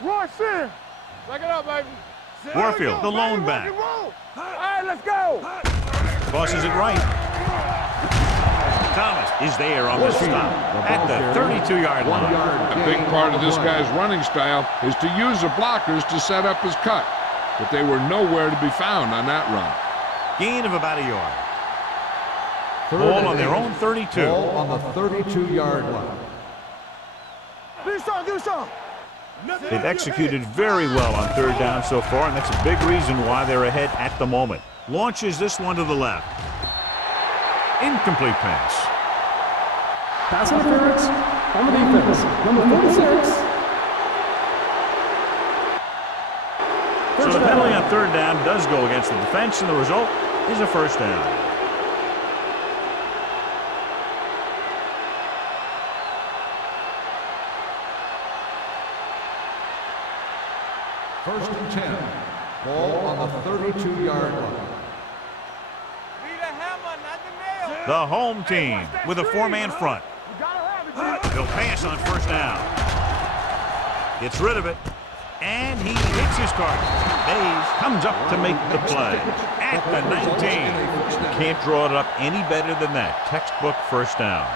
Rush in. Back it up, baby. Warfield, the lone back. All right, let's go. Tosses it right. Thomas is there on the stop at the 32-yard line. A big part of this guy's running style is to use the blockers to set up his cut, but they were nowhere to be found on that run. Gain of about a yard. Ball on their own 32. Ball on the 32-yard line. Give me some. They've executed very well on 3rd down so far, and that's a big reason why they're ahead at the moment. Launches this one to the left. Incomplete pass. Pass interference on the defense. Number 46. So the penalty on 3rd down does go against the defense, and the result is a 1st down. First and 10. Ball on the 32-yard line. The home team with a 4-man front. He'll pass on 1st down. Gets rid of it. And he hits his target. Mays comes up to make the play. At the 19. Can't draw it up any better than that. Textbook 1st down.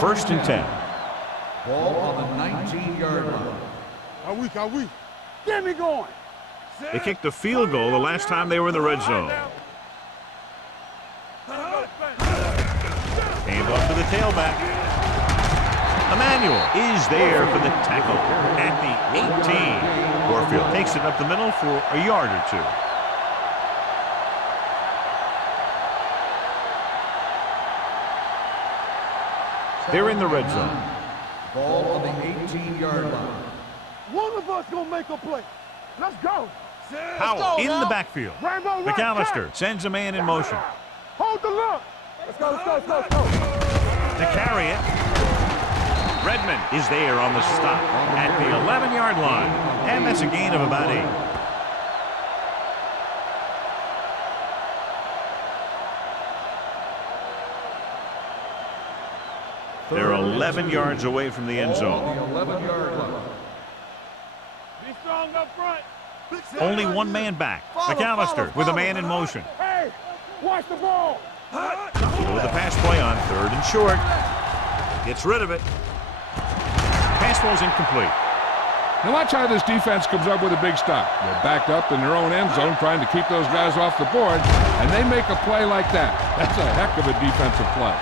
First and 10. Ball on the 19-yard line. Are we? Get me going. They kicked a field goal the last time they were in the red zone. Hand off to the tailback. Emmanuel is there for the tackle at the 18. Warfield takes it up the middle for a yard or 2. They're in the red zone. Ball on the 18-yard line. One of us gonna make a play. Let's go. Powell in the backfield. McAllister sends a man in motion. Hold the look. Let's go. To carry it. Redmond is there on the stop at the 11-yard line. And that's a gain of about 8. They're 11 yards away from the end zone. The 11-yard line. Be strong up front. Only one man back. McAllister with a man in motion. Hey, watch the ball. With the pass play on 3rd and short. Gets rid of it. Pass ball's incomplete. Now watch how this defense comes up with a big stop. They're backed up in their own end zone trying to keep those guys off the board, and they make a play like that. That's a heck of a defensive play.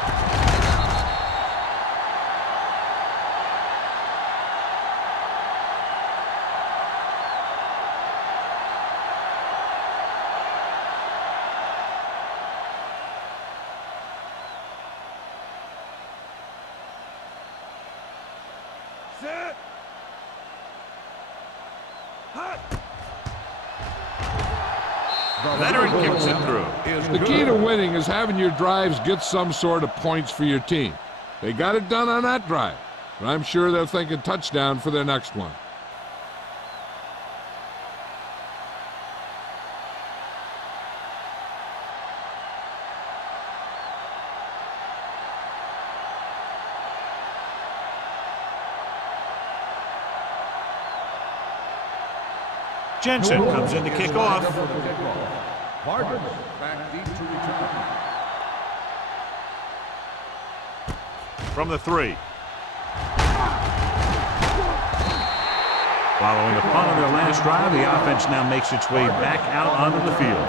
Veteran gets it through. The key to winning is having your drives get some sort of points for your team. They got it done on that drive, but I'm sure they're thinking touchdown for their next one. Jensen comes in to kick off. Barton back deep to return. From the 3. Following a punt on their last drive, the offense now makes its way back out onto the field.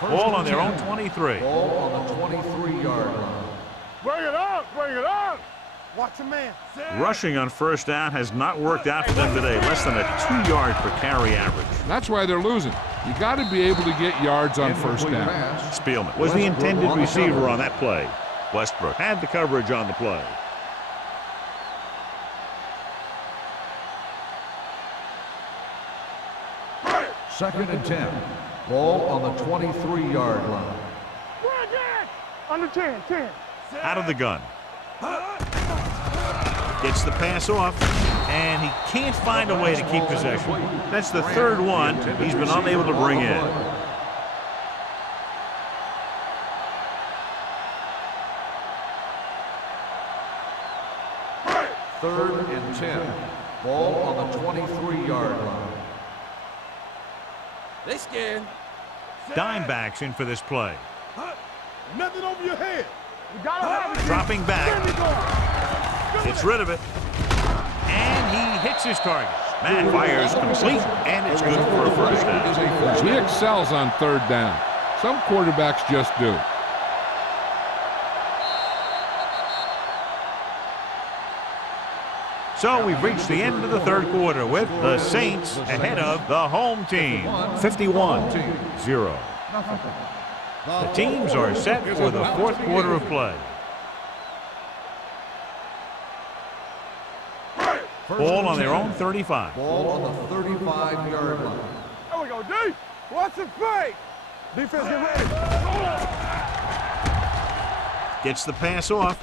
Ball on their own 23. Ball on the 23-yard line. Bring it on, bring it on. Watch the man. Rushing on 1st down has not worked out for them today. Less than a 2-yard per carry average. That's why they're losing. You got to be able to get yards on 1st down. Spielman was the intended receiver on that play. Westbrook had the coverage on the play. Second and 10. Ball on the 23-yard line. Under 10, 10. Out of the gun. Gets the pass off, and he can't find a way to keep possession. That's the 3rd one he's been unable to bring in. Third and 10. Ball on the 23-yard line. They scared. Dimebacks in for this play. Nothing over your head. You gotta have it. Dropping back. Gets rid of it. And he hits his target. Matt fires complete, and it's good for a 1st down. He excels on 3rd down. Some quarterbacks just do. So we've reached the end of the 3rd quarter with the Saints ahead of the home team, 51-0. The teams are set for the 4th quarter of play. Ball on their own 35. Ball on the 35-yard line. There we go, D. Watch the fake. Defense, get ready. Gets the pass off.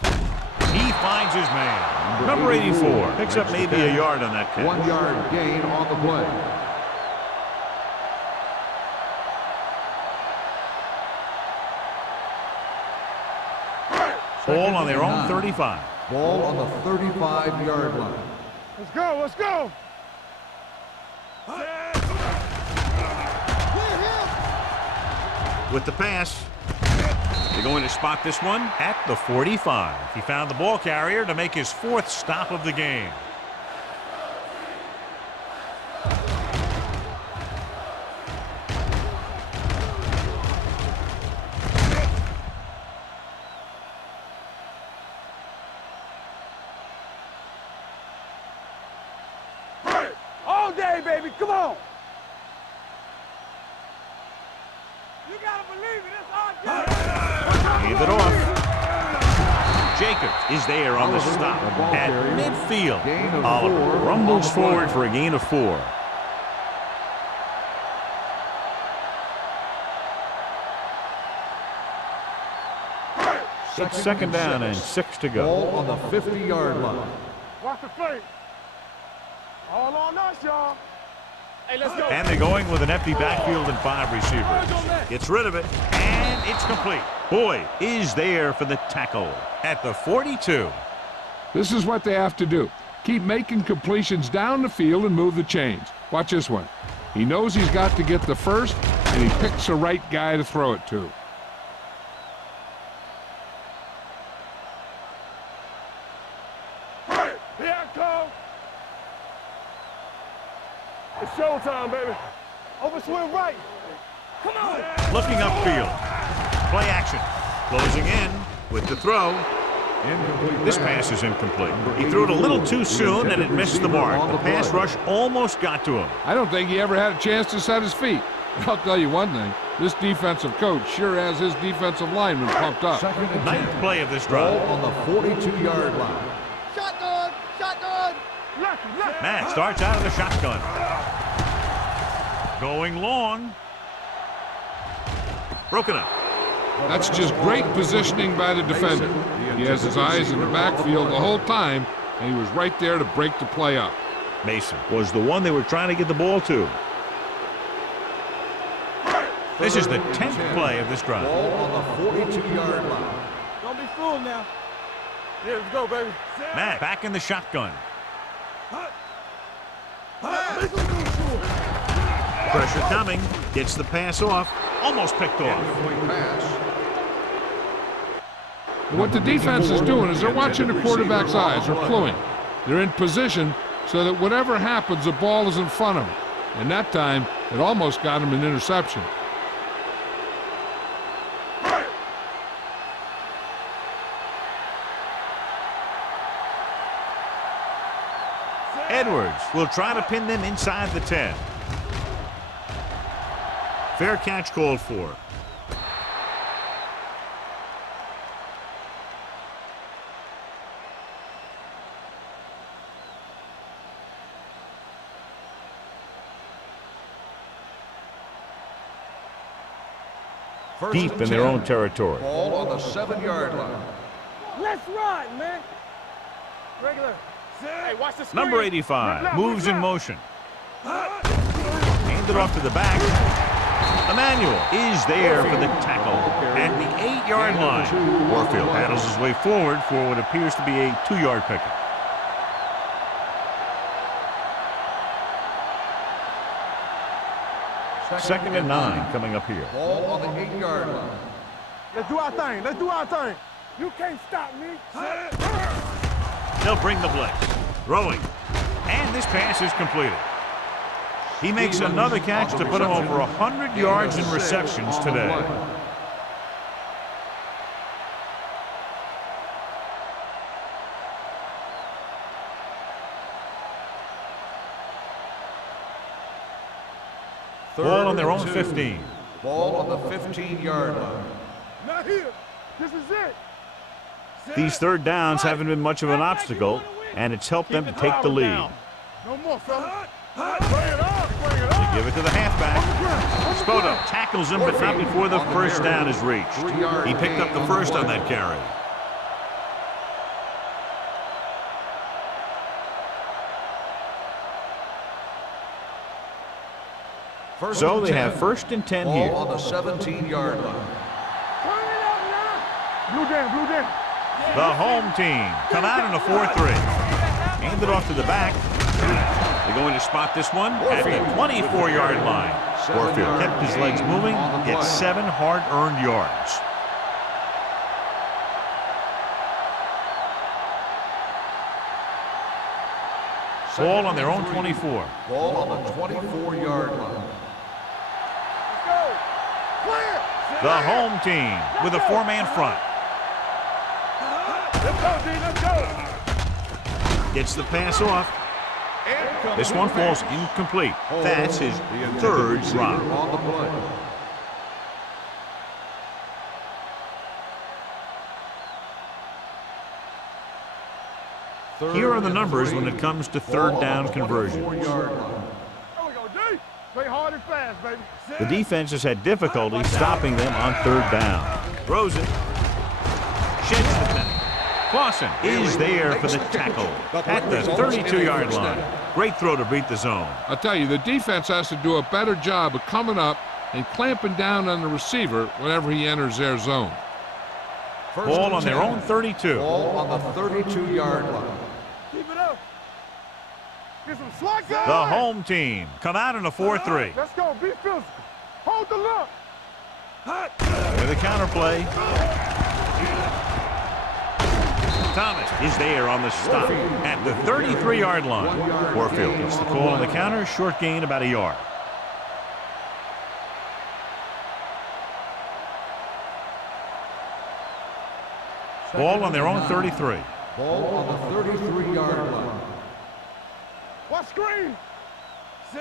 He finds his man. Number 84 picks up maybe a yard on that catch. 1-yard gain on the play. Ball on their own 35. Ball on the 35-yard line. Let's go, let's go. With the pass. They're going to spot this one at the 45. He found the ball carrier to make his 4th stop of the game. All day, baby, come on. You gotta believe it, it's all day. Gave it off. Jacobs is there on the stop at midfield. Oliver rumbles forward for a gain of 4. It's 2nd down and 6 to go. Ball on the 50-yard line. Watch the fake. All on us, y'all. Hey, let's go. And they're going with an empty backfield and 5 receivers. Gets rid of it, and it's complete. Boyd is there for the tackle at the 42. This is what they have to do. Keep making completions down the field and move the chains. Watch this one. He knows he's got to get the first, and he picks the right guy to throw it to. Here I come. It's showtime, baby. Overswing right. Come on. Looking upfield. Play action. Closing in with the throw. This pass is incomplete. He threw it a little too soon and it missed the mark. The pass rush almost got to him. I don't think he ever had a chance to set his feet. I'll tell you one thing. This defensive coach sure has his defensive lineman pumped up. Ninth play of this drive. Ball on the 42-yard line. Shotgun. Shotgun. Matt starts out of the shotgun. Going long. Broken up. That's just great positioning by the defender. He has his eyes in the backfield the whole time, and he was right there to break the play up. Mason was the one they were trying to get the ball to. This is the 10th play of this drive. Ball on the 42-yard line. Don't be fooled now. Yeah, let's go, baby. Matt back in the shotgun. Pressure coming. Gets the pass off. Almost picked off. And what the defense is doing is they're watching the quarterback's eyes. They're cluing. They're in position so that whatever happens, the ball is in front of them. And that time, it almost got him an interception. Edwards will try to pin them inside the 10. Fair catch called for. Deep in their own territory. Ball on the 7-yard line. Let's ride, man. Regular. Hey, watch the screen. Number 85 moves in motion. Handed off to the back. Emmanuel is there for the tackle at the 8-yard line. Warfield paddles his way forward for what appears to be a 2-yard pickup. Second and 9 coming up here. Ball on the 8-yard line. Let's do our thing. Let's do our thing. You can't stop me. They'll bring the blitz. Throwing. And this pass is completed. He makes another catch to put him over 100 yards in receptions today. Ball on their own 15. Ball on the 15-yard line. Not here. This is it. These third downs haven't been much of an obstacle, and it's helped them to take the lead. No more, fella. Bring it up. Bring it up. They give it to the halfback. Spoto tackles him, but not before the first down is reached. He picked up the first on that carry. So they have first and 10 here. Ball on the 17-yard line. Bring it up now. Blue down, blue down. The home team come out in a 4-3. Hand it off to the back. They're going to spot this one at the 24-yard line. Warfield kept his legs moving, gets 7 hard-earned yards. Ball on their own 24. Ball on the 24-yard line. Let's go. Clear. The home team with a 4-man front. Let's go, D. Let's go. Gets the pass off. This one falls incomplete. That's his third drop. On the play. Here are the numbers when it comes to third down conversions. 24-yard line. There we go, D. Play hard and fast, baby. The defense has had difficulty stopping them on third down. Throws it. Sheds the penalty. Clausen is there for the tackle at the 32-yard line. Great throw to beat the zone. I'll tell you, the defense has to do a better job of coming up and clamping down on the receiver whenever he enters their zone. Ball on their own 32. Ball on the 32-yard line. Keep it up. Get some slack The going. home team come out in a 4-3. Let's go. Be physical. Hold the look. With a counter play. Thomas is there on the stop at the 33-yard line. Warfield gets the call on the counter. Short gain about a yard. Ball on their own 33. Ball on the 33-yard line. Watch screen.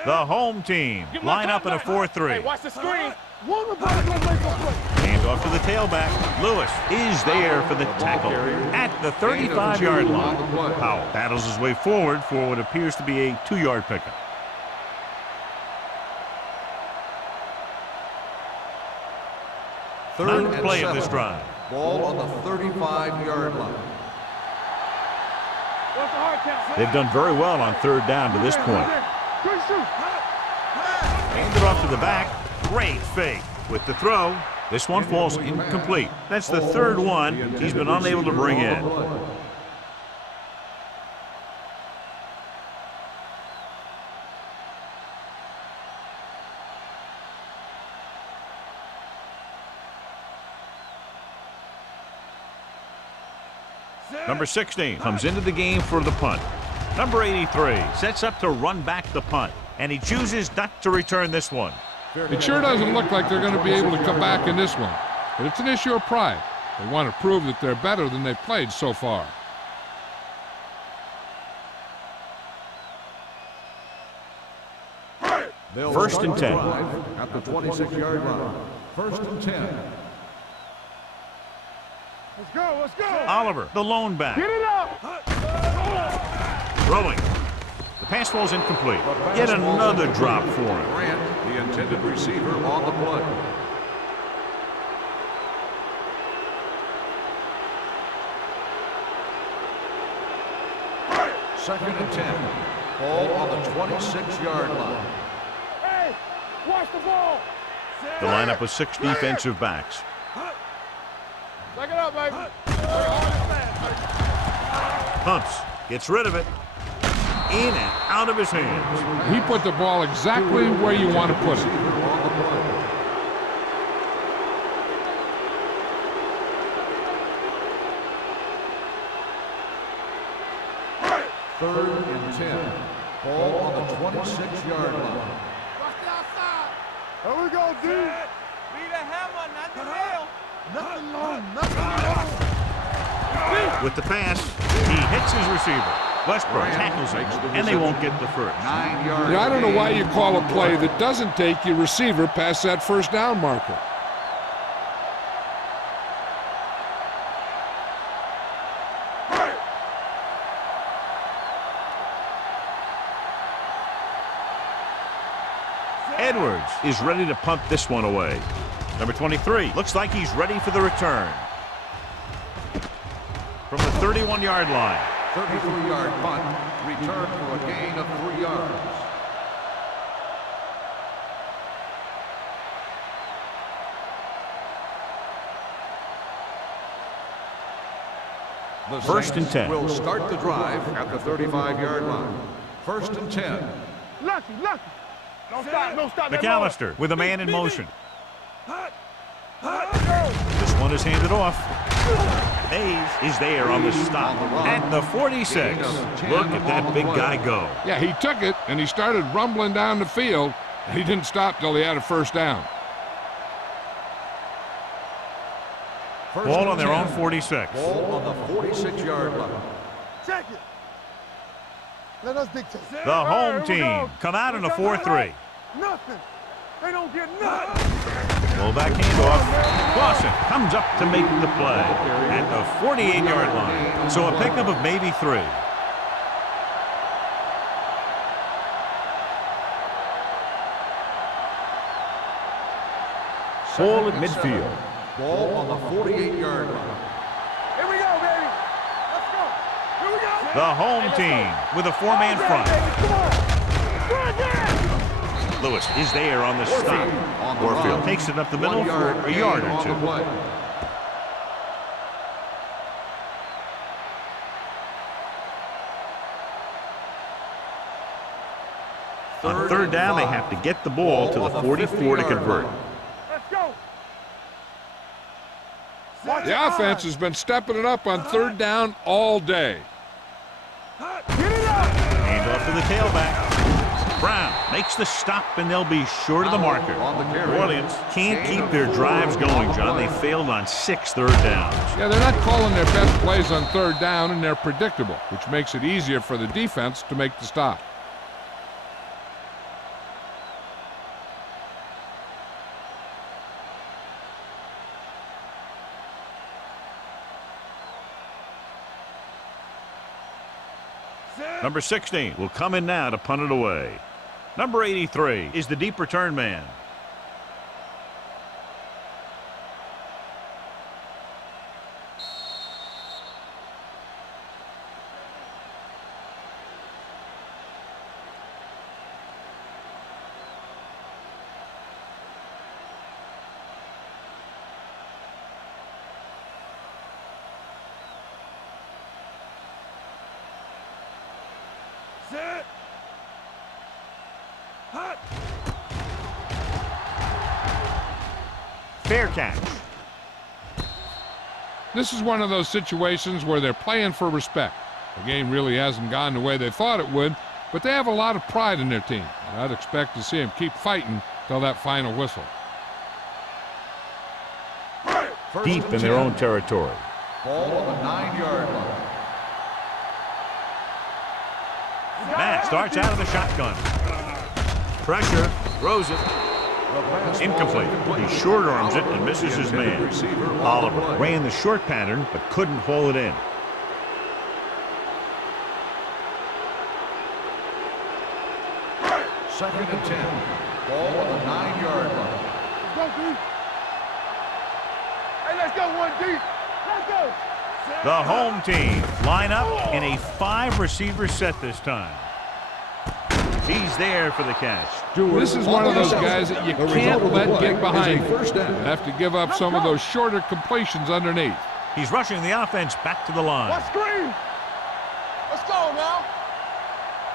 The home team line up in a 4-3. Hey, watch the screen. One of them gonna make a play. Hand off to the tailback. Lewis is there for the tackle at the 35-yard line. Powell battles his way forward for what appears to be a 2-yard pickup. Ninth play of this drive. Ball on the 35-yard line. What's the hard count? They've done very well on third down to this point. Good shoot. Hand it off to the back. Great fake with the throw. This one falls incomplete. That's the third one he's been unable to bring in. Number 16 comes into the game for the punt. Number 83 sets up to run back the punt, and he chooses not to return this one. It sure doesn't look like they're going to be able to come back in this one, but it's an issue of pride. They want to prove that they're better than they've played so far. First and 10. At the 26-yard line. First and 10. Let's go. Let's go. Oliver, the lone back, Get it up. throwing. The pass falls incomplete. Yet another drop for him. Grant, the intended receiver, on the play. Second and 10. Ball on the 26-yard line. Hey, watch the ball. The lineup with 6 defensive backs. Back it up, baby. Pumps, gets rid of it. In and out of his hands. He put the ball exactly where you want to put it. On the play. Third and 10. Ball on the 26-yard line. Watch the outside. There we go, D. Be the hammer, not the nail. Nothing long. Nothing long. With the pass, he hits his receiver. Westbrook tackles him, and they won't get the first. 9 yards. Yeah, I don't know why you call a play that doesn't take your receiver past that first down marker. Edwards is ready to punt this one away. Number 23 looks like he's ready for the return. From the 31-yard line. 33-yard punt. Return for a gain of 3 yards. The First and 10. will start the drive at the 35-yard line. First and 10. Lucky. Don't stop. Don't stop. McAllister with a man in motion. This one is handed off. Hayes is there on the stop at the 46. Look at that big guy go. Yeah, he took it, and he started rumbling down the field, and he didn't stop till he had a first down. First Ball and on their 10. own 46. Ball on the 46-yard line. Check it. Let us dictate. The home team come out in a 4-3. Nothing. They don't get nothing. Fullback handoff. Clausen comes up to make the play at the 48-yard line. So a pickup of maybe 3. Ball at midfield. Ball on the 48-yard line. Here we go, baby. Let's go. Here we go. The home team with a 4-man front. Come on. Run there. Lewis is there on the stop. Warfield takes it up the middle for a yard or 2. On third down, they have to get the ball to the 44 to convert. Let's go. The offense has been stepping it up on third down all day. Get it up. Hand off to the tailback. Brown makes the stop, and they'll be short of the marker. New Orleans can't keep their drives going, John. They failed on 6 third downs. Yeah, they're not calling their best plays on third down, and they're predictable, which makes it easier for the defense to make the stop. Number 16 will come in now to punt it away. Number 83 is the deep return man. Set. Hot. Fair catch. This is one of those situations where they're playing for respect. The game really hasn't gone the way they thought it would, but they have a lot of pride in their team, and I'd expect to see them keep fighting till that final whistle. Deep in their own territory. Ball on the 9-yard line. Matt starts out of the shotgun. Pressure, throws it. Incomplete. He short arms it and misses his man. Oliver ran the short pattern but couldn't haul it in. Second and 10. Ball on the 9-yard line. Let's go, D. Hey, let's go, 1D. Let's go. The home team line up in a 5-receiver set this time. He's there for the catch. This is one of those guys that you can't let get behind. You have to give up some of those shorter completions underneath. He's rushing the offense back to the line. Watch screen. Let's go now.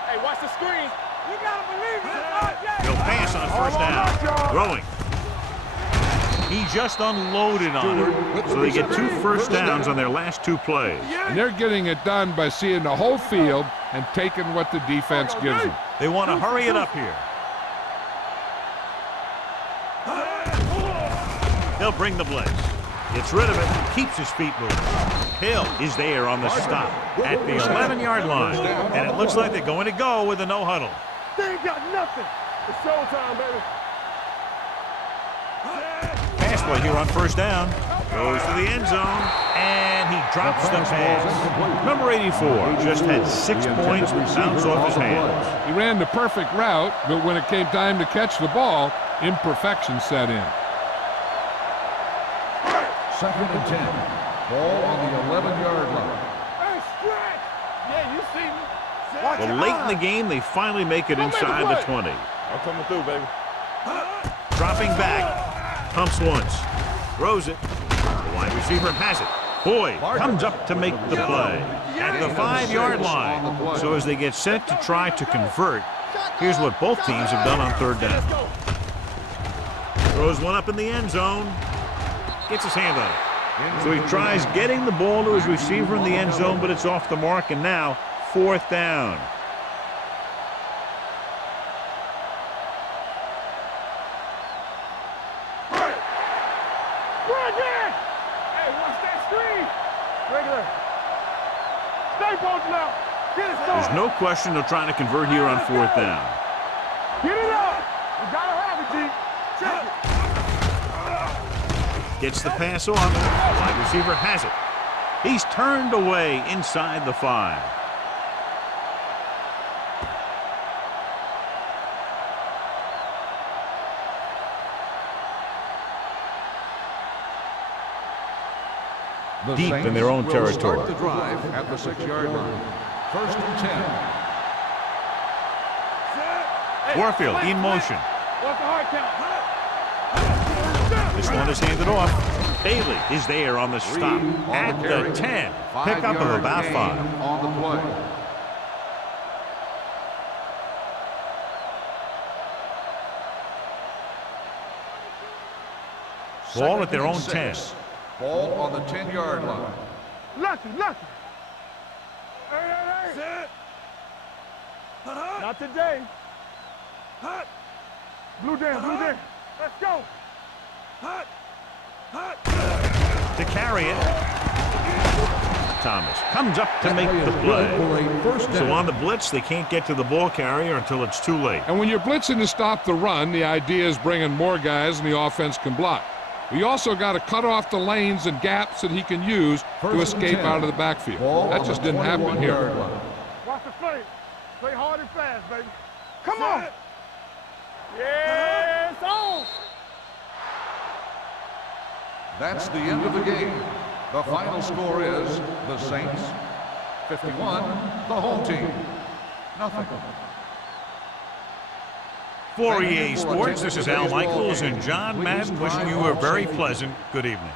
Hey, watch the screen. You gotta believe it. He'll pass on first down. Throwing. He just unloaded on him. So they get 2 first downs on their last 2 plays. And they're getting it done by seeing the whole field and taking what the defense gives them. They want to hurry it up here. He'll bring the blitz. Gets rid of it. Keeps his feet moving. Hill is there on the stop at the 11-yard line. And it looks like they're going to go with a no huddle. They ain't got nothing. It's showtime, baby. Pass play here on first down. Goes to the end zone, and he drops the pass. Number 84 just had 6 points bounce off his hands. He ran the perfect route, but when it came time to catch the ball, imperfection set in. Second and 10. Ball on the 11-yard line. Hey, stretch. Yeah, you see me. Watch Well, your late in the eyes. game, they finally make it inside the 20. I'm coming through, baby. Dropping back, pumps once, throws it. The wide receiver has it. Boyd comes up to make the play at the 5-yard line. So as they get set to try to convert, here's what both teams have done on third down. Throws one up in the end zone, gets his hand on it. So he tries getting the ball to his receiver in the end zone, but it's off the mark, and now 4th down. Hey, watch that screen. Regular. Stay posted now. Get it started. There's no question they're trying to convert here on 4th down. Get it up. You gotta have it, G. Check it. Gets the pass off. The wide receiver has it. He's turned away inside the 5. Deep in their own territory. Start the drive at the 6-yard line. First and 10. Warfield in motion. What's the hard count? This one is handed off. Bailey is there on the stop at the 10. Pickup of about 5. On the play. Ball at their own 2nd 10. and 6. Ball on the 10-yard line. Lucky. Hey. Sit. Not today. Blue down. Let's go. To carry it. Thomas comes up to make the play. So on the blitz, they can't get to the ball carrier until it's too late. And when you're blitzing to stop the run, the idea is bringing more guys and the offense can block. We also got to cut off the lanes and gaps that he can use to escape out of the backfield. That just didn't happen here. Watch the play. Play hard and fast, baby. Come on. Yes, on. That's the end of the game. The final score is the Saints 51, the home team nothing. For EA Sports, this is Al Michaels and John Madden wishing you a very pleasant good evening.